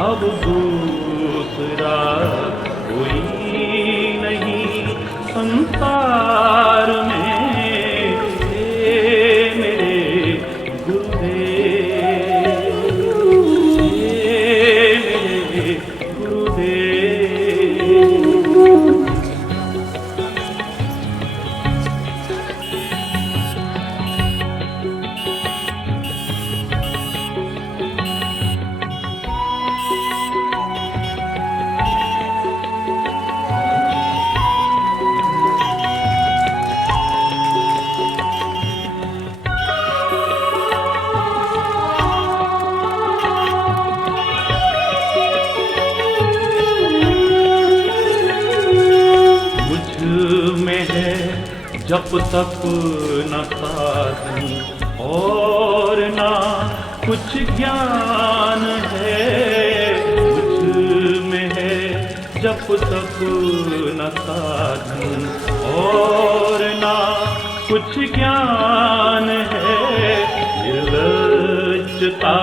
अब दूसरा कोई नहीं संसार में, मेरे गुरुदेव, मेरे गुरुदेव। जब तक न साधन और ना कुछ ज्ञान है, मुझ में है जब तक न साधन और ना कुछ ज्ञान है, निर्लज्जता